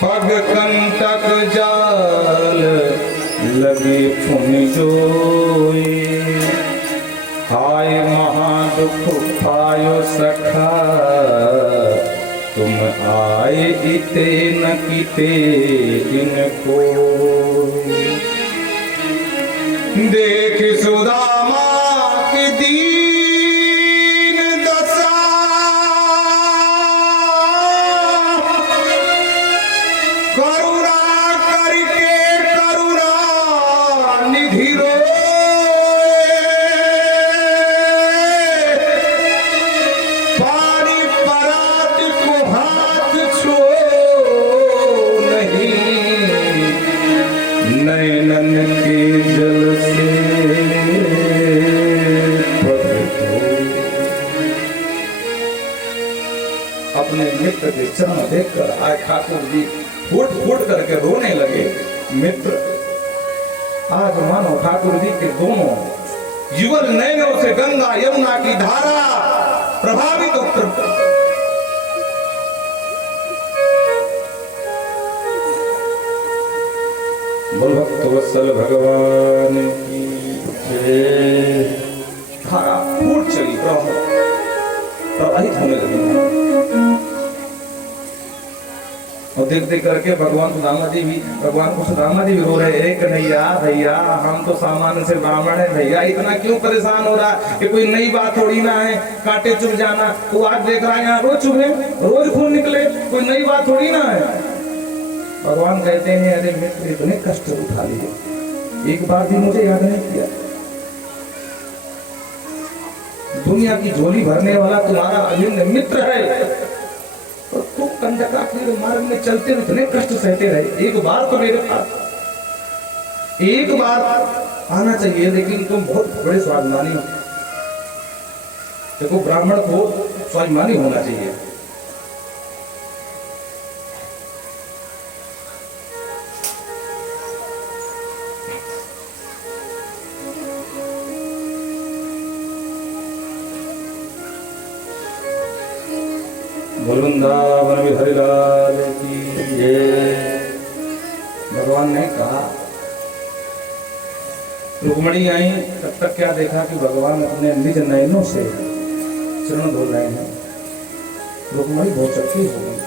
पग कंटक जाल लगे पुन जोई। हाय महादुख पायो सखा तुम आए इते न किते इनको। देख सुदामा की दीन दशा करुणा करके करुणा निधि रो। पानी परात को हाथ छो नहीं, नैनन के जल से अपने मित्र के चरण देखकर आए ठाकुर जी फूट फूट करके रोने लगे। मित्र आज मानो ठाकुर जी के दोनों युगल नैनों से गंगा यमुना की धारा प्रभावित होकर भक्त वत्सल भगवान की धारा फूट चली, प्रवाहित होने लगी। और देख देख करके भगवान सुदामा जी भी, भगवान को सुदामा जी भी रो रहे, एक कन्हैया भैया हम तो सामान्य से ब्राह्मण है भैया, इतना क्यों परेशान हो रहा है? कोई नई बात थोड़ी ना है, कांटे चुभ जाना। तू आज देख रहा है यहाँ रोज चुभे, रोज खून निकले, कोई नई बात थोड़ी ना है। भगवान कहते हैं अरे मित्र इतने कष्ट उठा लिए, एक बार भी मुझे याद नहीं किया। दुनिया की झोली भरने वाला तुम्हारा अभिन्न मित्र है, तो तुम कंदका के मार्ग में चलते हुए इतने कष्ट सहते रहे, एक बार तो मेरे पास एक बार आना चाहिए। लेकिन तुम बहुत बड़े स्वाभिमानी हो, देखो ब्राह्मण को स्वाभिमानी होना चाहिए। वृंदावन बिहारी लाल की जय। भगवान ने कहा, रुक्मणी आई, तब तक क्या देखा कि भगवान अपने निज नयनों से चरण धो रहे हैं। रुक्मणी बहुत चक्की हो गई,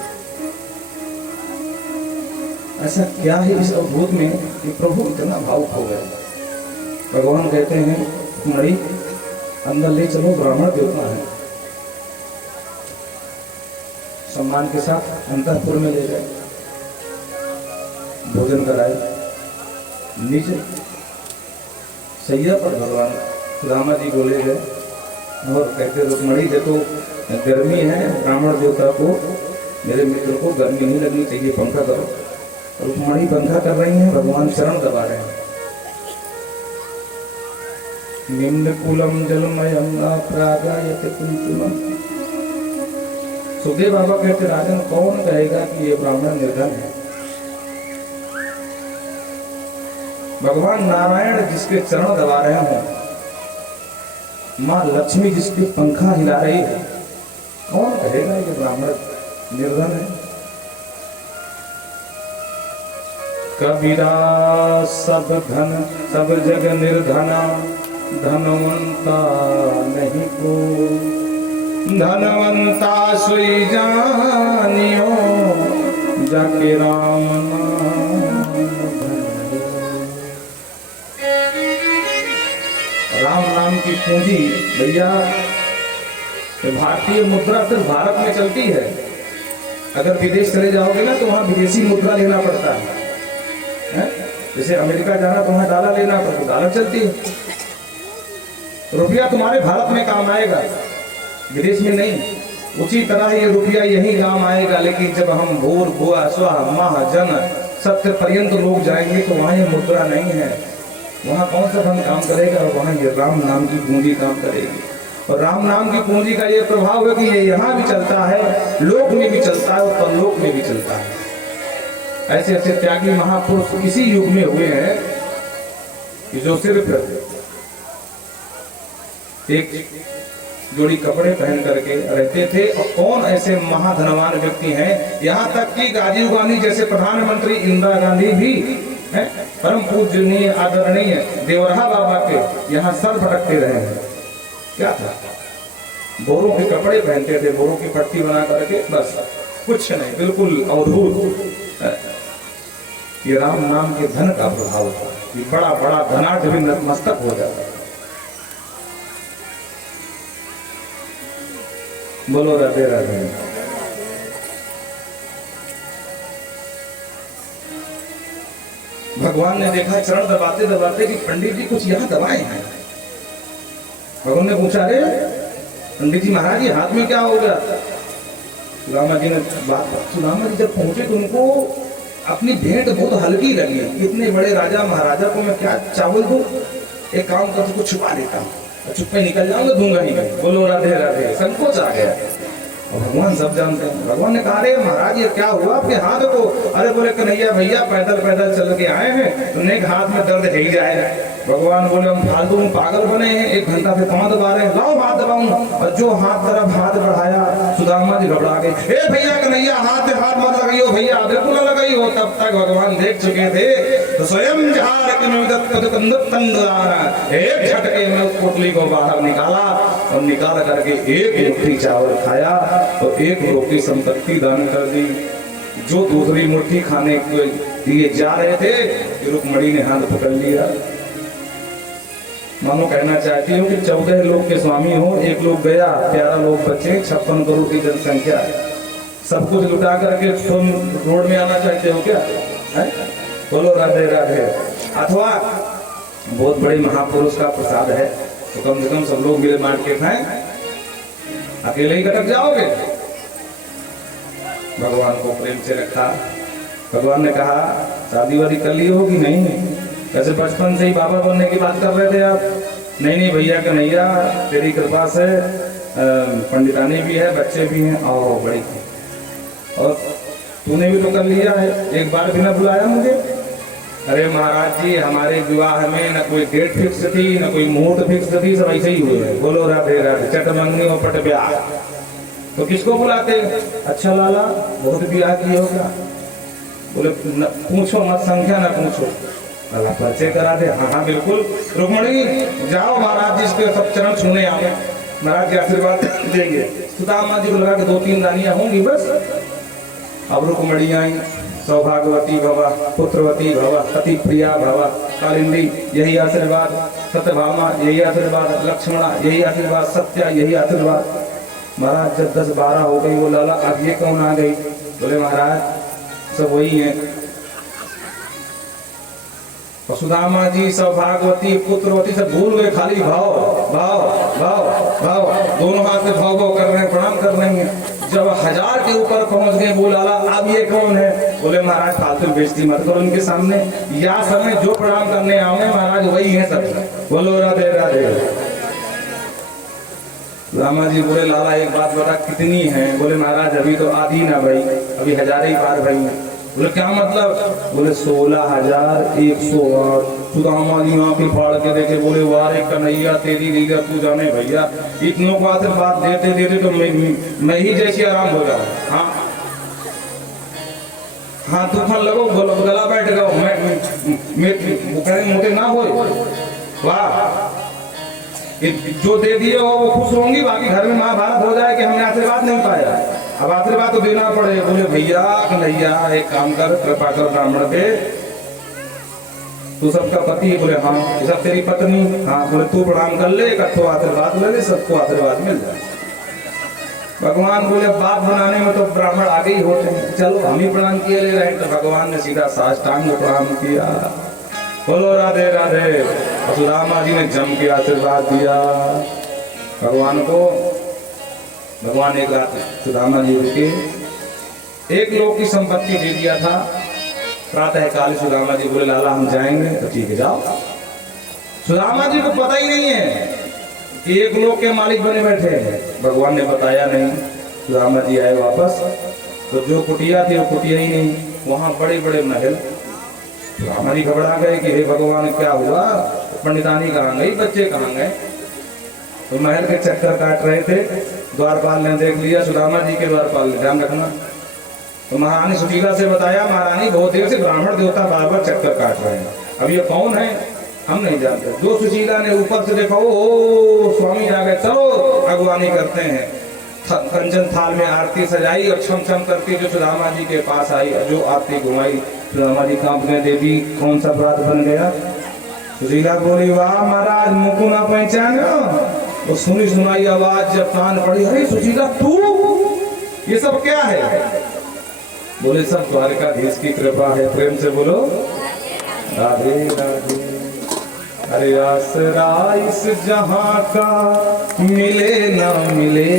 ऐसा क्या है इस अवधूत में कि प्रभु इतना भावुक हो गए। भगवान कहते हैं, रुक्मणी अंदर ले चलो, ब्राह्मण देवता है। सम्मान के साथ अंतःपुर में ले गए, भोजन कराए। निज सैया पर भगवान सुदामा जी बोले गए और कहते, रुक्मणी देखो गर्मी है, ब्राह्मण देवता को, मेरे मित्र को गर्मी नहीं लगनी चाहिए, पंखा करो। रुक्मणी पंखा कर रही हैं, भगवान शरण दबा रहे हैं। निम्न कुलम जलमयम प्रागायते कुंकुमम। सुखदेव बाबा कहते, राजन कौन कहेगा कि ये ब्राह्मण निर्धन है। भगवान नारायण जिसके चरण दबा रहे हों, माँ लक्ष्मी जिसकी पंखा हिला रही है, कौन कहेगा ये ब्राह्मण निर्धन है। कबीरा सब धन सब जग निर्धना, धनवंता नहीं को, धनवंता सोई जानियो, जाके राम राम नाम की पूंजी भैया, भारतीय मुद्रा सिर्फ भारत में चलती है। अगर विदेश चले जाओगे ना तो वहाँ विदेशी मुद्रा लेना पड़ता है। जैसे अमेरिका जाना तो वहाँ डॉलर लेना पड़ता, डॉलर चलती है। रुपया तुम्हारे भारत में काम आएगा, विदेश में नहीं। उसी तरह ये रुपया यही काम आएगा, लेकिन जब हम भूर भुआ स्व मह जन सत्य पर्यंत लोग जाएंगे तो वहाँ ये मुद्रा नहीं है। वहाँ कौन सा धन काम करेगा, वहाँ ये राम नाम की पूंजी काम करेगी। और राम नाम की पूंजी का ये प्रभाव है कि ये यहाँ भी चलता है, लोक में भी चलता है और परलोक में भी चलता है। ऐसे ऐसे त्यागी महापुरुष इसी युग में हुए हैं कि जो सिर्फ एक जोड़ी कपड़े पहन करके रहते थे। और कौन ऐसे महाधनवान व्यक्ति हैं, यहाँ तक कि राजीव गांधी जैसे प्रधानमंत्री, इंदिरा गांधी भी है, परम पूजनीय आदरणीय देवरहा बाबा के यहाँ सर भटकते रहे हैं। क्या था, बोरों के कपड़े पहनते थे, बोरों की पट्टी बना करके, बस कुछ नहीं, बिल्कुल अवधूत। ये राम नाम के धन का प्रभाव था, ये बड़ा बड़ा धनाढ़ भी नतमस्तक हो जाता। बोलो राधे राधे। भगवान ने देखा चरण दबाते दबाते कि पंडित जी कुछ यहाँ दबाए हैं। भगवान ने पूछा, अरे पंडित जी महाराज ये हाथ में क्या हो गया। सुदामा जी ने बात, सुदामा जी जब पहुंचे तो उनको अपनी भेंट बहुत हल्की लगी। इतने बड़े राजा महाराजा को मैं क्या चावल दूं, एक काम कर तो छुपा लेता हूँ, चुप में निकल जाऊंगा, दूंगा ही नहीं। बोलो राधे राधे। संकोच आ गया। और भगवान सब जानते हैं। भगवान ने कहा, अरे महाराज ये क्या हुआ आपके हाथ को। अरे बोले, कन्हैया भैया पैदल पैदल चल के आए हैं, तुमने हाथ में दर्द है ही जाएगा। भगवान बोले, हम फालतू में पागल बने हैं, 1 घंटा से कहाँ दबा रहे हैं, लाओ हाथ दबाऊं। और जो हाथ तरफ हाथ बढ़ाया, सुदामा जी घबरा गए। ए भैया कन्हैया हाथ में हाथ मत लगाइयो भैया, बिल्कुल न लगाइयो। तब तक भगवान देख चुके थे तो स्वयं एक झटके में उस पोटली को बाहर निकाला और निकाल करके 1 मुट्ठी चावल खाया और 1 रोटी संपत्ति दान कर दी। जो दूसरी मुट्ठी खाने के लिए जा रहे थे, रुक्मणी ने हाथ पकड़ लिया। मानो कहना चाहती हूँ कि 14 लोग के स्वामी हो, 1 लोग गया, 11 लोग बचे, 56 करोड़ की जनसंख्या, सब कुछ लुटा करके तुम रोड में आना चाहते हो क्या है? बोलो राधे राधे। अथवा बहुत बड़े महापुरुष का प्रसाद है तो कम से कम सब लोग मिले बांट के खाएं, अकेले ही कटक जाओगे। भगवान को प्रेम से रखा। भगवान ने कहा, शादी वादी कर ली होगी नहीं, वैसे बचपन से ही बाबा बनने की बात कर रहे थे आप, नहीं नहीं भैया कन्हैया, तेरी कृपा से पंडितानी भी है, बच्चे भी हैं और बड़ी, और तूने भी तो कर लिया है, एक बार भी ना बुलाया मुझे। अरे महाराज जी, हमारे विवाह में न कोई डेट फिक्स थी, न कोई मुहूर्त फिक्स थी, सब ऐसे ही हुए। बोलो राधे राधे, चट मंगनी और पट ब्याह, तो किसको बुलाते? अच्छा लाला, बहुत ब्याह की होगा। बोले पूछो मत, संख्या ना पूछो, लाला परिचय करा दे। हाँ हाँ बिल्कुल, रुक्मणी जाओ महाराज जी के सब चरण छूने आए, महाराज के आशीर्वाद देंगे। सुदामा जी को लगा कि 2-3 रानियां होंगी बस। अब रुक्मणी आई, सौभाग्यवती भवा, पुत्रवती भवा, पति प्रिया भवा, कालिंदी यही आशीर्वाद, सत्यभामा यही आशीर्वाद, लक्ष्मणा यही आशीर्वाद, सत्या यही आशीर्वाद। महाराज जब 10-12 हो गई, वो लाला अब ये कौन आ गई? बोले महाराज सब वही है, सुदामा जी, सौभाग्यवती, पुत्रवती सब भूल गए, खाली भाव भाव भाव भाव, दोनों हाथ से भाव भाव कर रहे हैं, प्रणाम कर रहे हैं। जब 1000 के ऊपर पहुंच गए, बोला अब ये कौन है? बोले महाराज फालतू बेइज्जती मत करो उनके सामने, या समय जो प्रणाम करने आओगे महाराज वही है सब। बोलो राधे राधे। रामा जी बोले लाला एक बात बता, कितनी है? बोले महाराज अभी तो आधी ना भाई, अभी 1000 ही पार भाई। बोले क्या मतलब? बोले 16,108। सुदामा जी आंखें फाड़ के देखे, बोले वारे कन्हैया तेरी रीगा तू जाने भैया, इतनों को आशीर्वाद देते देते तो मैं ही जैसे आराम हो जाऊं। हाँ हाँ तूफान लगो, बोलो गला बैठ गया, मैं मोटे ना हो। वाह, जो दे दिए वो खुश होंगी, बाकी घर में महाभारत हो जाए कि हमने आशीर्वाद नहीं पाया। अब आशीर्वाद तो देना पड़े। बोले भैया कन्हैया एक काम कर, कृपा कर ब्राह्मण पे, तू सबका पति? बोले हाँ। सब तेरी पत्नी? हाँ। बोले तू प्रणाम कर ले, इकट्ठो आशीर्वाद ले ले, सबको आशीर्वाद मिल जाए। भगवान बोले बात बनाने में तो ब्राह्मण आगे ही होते हैं, चलो हम ही प्रणाम किए ले रहे हैं। तो भगवान ने सीधा साष्टांग प्रणाम किया। बोलो राधे राधे। सुदामा जी ने जम के आशीर्वाद दिया भगवान को। भगवान एक रात सुदामा जी के 1 लोक की संपत्ति दे दिया था। प्रातः काल सुदामा जी बोले लाला हम जाएंगे, तो ठीक है जाओ। सुदामा जी को पता ही नहीं है कि 1 लोक के मालिक बने बैठे हैं, भगवान ने बताया नहीं। सुदामा जी आए वापस, तो जो कुटिया थी वो कुटिया ही नहीं, वहां बड़े बड़े महल। सुदामा जी घबरा गए कि हे भगवान क्या हुआ, पंडितानी कहाँ गई, बच्चे कहाँ गए? तो महल के चक्कर काट रहे थे, द्वारपाल ने देख लिया, सुदामा जी के द्वारपाल ने ध्यान रखना। तो महारानी सुशीला से बताया, महारानी बहुत देर से ब्राह्मण देवता बार बार चक्कर काट रहे हैं, अब ये कौन है हम नहीं जानते। जो सुशीला ने ऊपर से देखा, ओ स्वामी आ गए, चलो अगवानी करते हैं। कंचन थाल में आरती सजाई और छम छम करती जो सुदामा जी के पास आई, जो आरती घुमाई, सुदामा जी कांप गए, देवी कौन सा अपराध बन गया? सुशीला बोली वाह महाराज मुकु ना पहचानो। वो सुनी सुनाई आवाज जब कान पड़ी, अरे सुशीला तू, ये सब क्या है? बोले सब द्वारकाधीश की कृपा है। प्रेम से बोलो राधे राधे। अरे आसरा इस जहां का मिले ना मिले,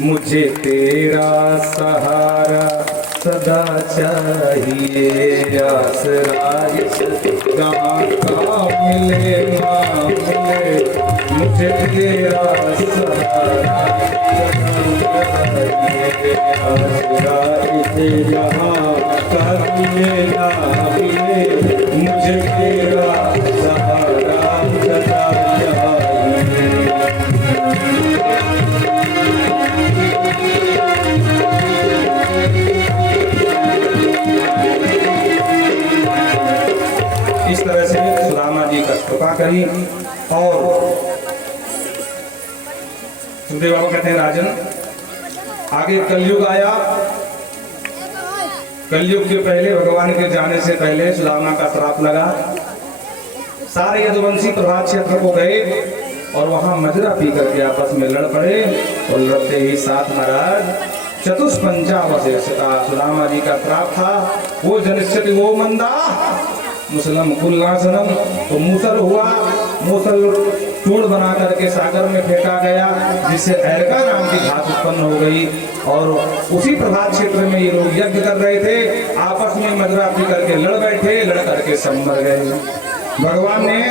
मुझे तेरा सहारा सदा चाहिए। आसरा इस जहां का मिले ना मिले, मुझे तेरा सहारा सदा चाहिए। आसरा इस जहां का मिले ना मिले, मुझे तेरा सहारा सदा चाहिए। इस तरह से सुदामा जी का कृपा करी। और सुखदेव बाबा कहते हैं राजन, आगे कलयुग आया। कलयुग के पहले, भगवान के जाने से पहले सुदामा का श्राप लगा। सारे यदुवंशी प्रभात क्षेत्र को गए और वहां मदिरा पी करके आपस में लड़ पड़े, और लड़ते ही साथ महाराज चतुष्पंचावशेषता सुदामा जी का श्राप था। वो जनिष्यति वो मंदा मुसलम कुलनाशनम, तो मूसल हुआ, मूसल चूर्ण बना करके सागर में फेंका गया, जिससे ऐरका नाम की घास उत्पन्न हो गई। और उसी प्रभात क्षेत्र में ये लोग यज्ञ कर रहे थे, आपस में मदिरा पी करके लड़ बैठे, लड़ करके सब मर गए। भगवान ने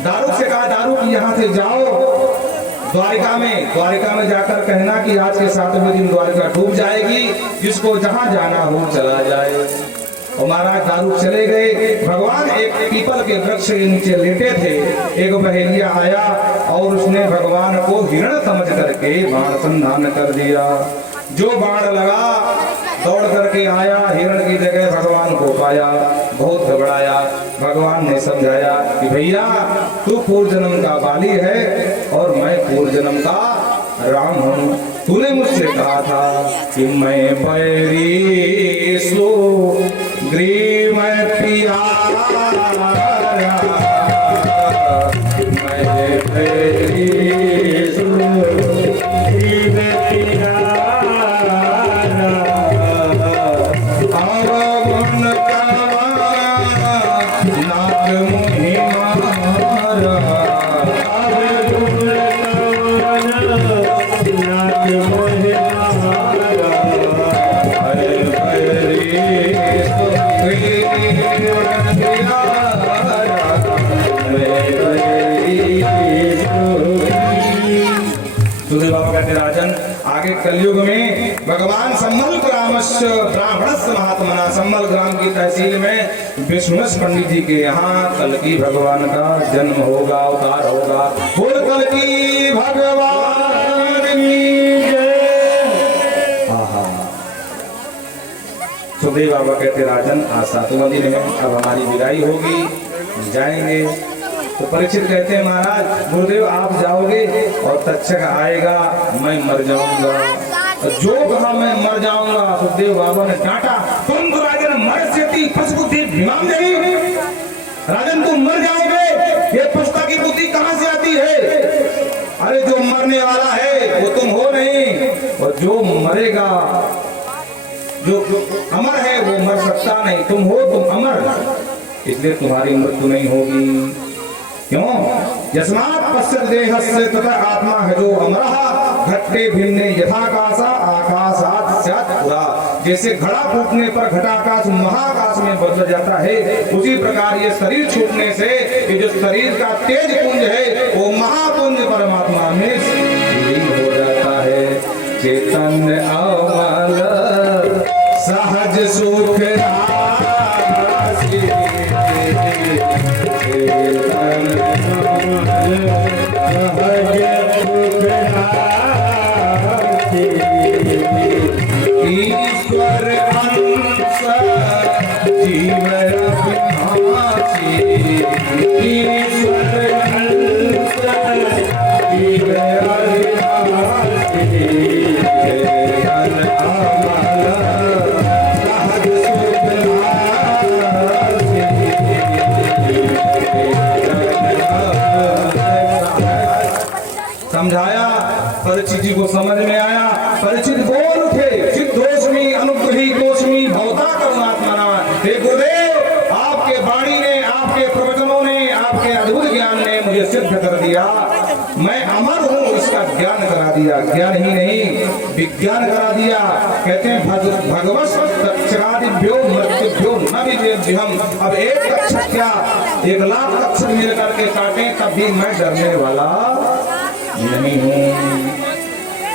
दारुक से कहा दारुक यहाँ से जाओ द्वारिका में जाकर कहना कि आज के 7वें दिन द्वारिका डूब जाएगी, जिसको जहाँ जाना हो चला जाए। और महाराज दारुक चले गए। भगवान एक पीपल के वृक्ष के नीचे लेटे थे। एक बहेलिया आया और उसने भगवान को हिरण समझ करके बाण संधान कर दिया। जो बाण लगा दौड़ करके आया, हिरण की जगह भगवान को पाया, बहुत घबराया। भगवान ने समझाया कि भैया तू पूर्व जन्म का बाली है और मैं पूर्व जन्म का राम हूँ। तूने मुझसे कहा था कि मैं पैरी सो ग्रीव प्यारा, मैं पैरी सो ग्रीव प्यारा, और गुण का नाक मुहि मारा, बाबा कहते राजन आगे कलयुग में भगवान सम्मल ग्रामस्य ब्राह्मणस्य महात्मना, सम्मल ग्राम की तहसील में विष्णुस पंडित जी के यहाँ कल्कि भगवान का जन्म होगा, अवतार होगा। बोल कल्कि भगवान की जय। आहा, सुखदेव बाबा कहते राजन आज 7वां दिन है, अब हमारी विदाई होगी, जाएंगे। तो परीक्षित कहते हैं महाराज गुरुदेव आप जाओगे और तक्षक आएगा, मैं मर जाऊंगा। जो कहा मैं मर जाऊंगा, सुखदेव बाबा ने डांटा, तुम तो राजन मर जाती पशुबुद्धि भीमाम देवी, राजन तुम मर जाओगे, ये पुष्टा की बुद्धि कहाँ से आती है? अरे जो मरने वाला है वो तुम हो नहीं, और जो मरेगा, जो अमर है वो मर सकता नहीं, तुम हो, तुम अमर, इसलिए तुम्हारी मृत्यु नहीं होगी। क्यों? यस्मात् पश्यत् देहस्य तथा आत्मा है जो अमरः घट्टे भिन्ने यथाकाशा आकाशात् स्यात् पुरा। जैसे घड़ा फूटने पर घटाकाश महाकाश में बदल जाता है, उसी प्रकार ये शरीर छूटने से ये जो शरीर का तेज पुंज है वो महापुंज परमात्मा में विलीन हो जाता है। चैतन्य अमल सहज सुख ईश्वर अंश जीव अविनाशी, ईश्वर अंश जीव अविनाशी, चैतन्य अमल सहज सुख समझाया। परीक्षित जी को समझ में आया। परीक्षित बोल उठे, चिद्दोषमी अनुग्रही कोशमी भवता करुणात्मना। हे गुरुदेव आपके वाणी ने, आपके प्रवचनों ने, आपके अद्भुत ज्ञान ने मुझे सिद्ध कर दिया, मैं अमर हूँ, इसका ज्ञान करा दिया। ज्ञान ही नहीं विज्ञान करा दिया। कहते हैं भगवत तक्षकादिभ्यो मृत्युभ्यो न विवेद्यहम्। अब एक तक्षक क्या 1 लाख तक्षक मिल करके काटे तब भी मैं डरने वाला नहीं हूँ।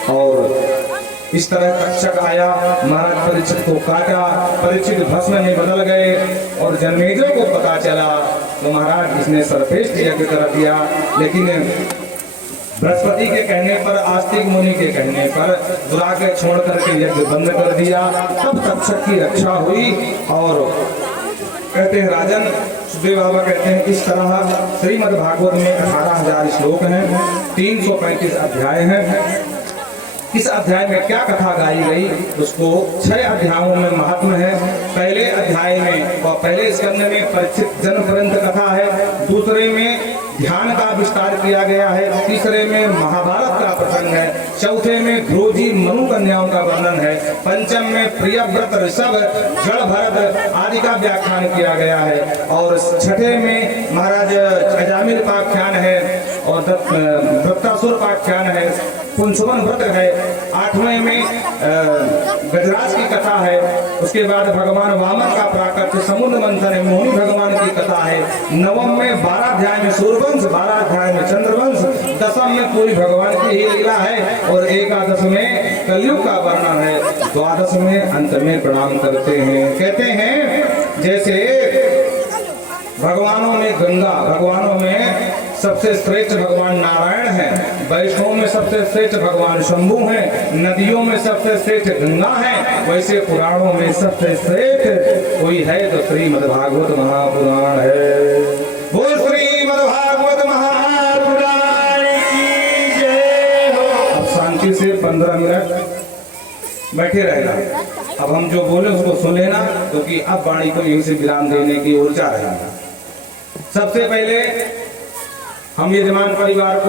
और इस तरह तक्षक आया, महाराज परीक्षित को काटा, परीक्षित भस्म में बदल गए। और जन्मेजय को पता चला तो महाराज इसने सर्वश्रेष्ठ यज्ञ कर दिया, लेकिन बृहस्पति के कहने पर, आस्तिक मुनि के कहने पर दुराग्रह छोड़ करके यज्ञ बंद कर दिया। तब तक्षक की रक्षा हुई। और कहते हैं राजन सुखदेव बाबा कहते हैं इस तरह श्रीमद् भागवत में 18,000 श्लोक हैं, 335 अध्याय हैं। इस अध्याय में क्या कथा गाई गई उसको 6 अध्यायों में महात्म है। पहले अध्याय में और पहले स्कंद में परीक्षित जन्म पर्यंत कथा है, दूसरे में ध्यान का विस्तार किया गया है, तीसरे में महाभारत का प्रसंग है। चौथे में ध्रुवजी मनु कन्याओं का वर्णन है। पंचम में प्रियव्रत ऋषभ जड़ भरत आदि का व्याख्यान किया गया है। और छठे में महाराज अजामिल पाख्यान है और दत्तासुर पाख्यान है, पुंसवन व्रत है। आठवें में गजराज की कथा है। उसके बाद भगवान वामन का प्राकट्य, समुद्र मंथन है, मोहिनी भगवान की कथा है। नवम में 12 अध्याय में सूर्यवंश, 12 अध्याय में चंद्रवंश, दसम में पूरी भगवान की ही लीला है और एकादश में कलयुग का वर्णन है। द्वादश में अंत में प्रणाम करते हैं। कहते हैं जैसे भगवानों में गंगा, भगवानों में सबसे श्रेष्ठ भगवान नारायण हैं, वैष्णव में सबसे श्रेष्ठ भगवान शंभु हैं, नदियों में सबसे श्रेष्ठ गंगा है, वैसे पुराणों में सबसे श्रेष्ठ कोई है तो श्रीमद्भागवत महापुराण है। वो श्रीमद्भागवत महापुराण की जय हो। अब शांति से 15 मिनट बैठे रहना। अब हम जो बोले उसको सुन लेना, क्योंकि अब वाणी को यहीं से विराम देने की ओर जा रहे हैं। सबसे पहले हम यजमान परिवार को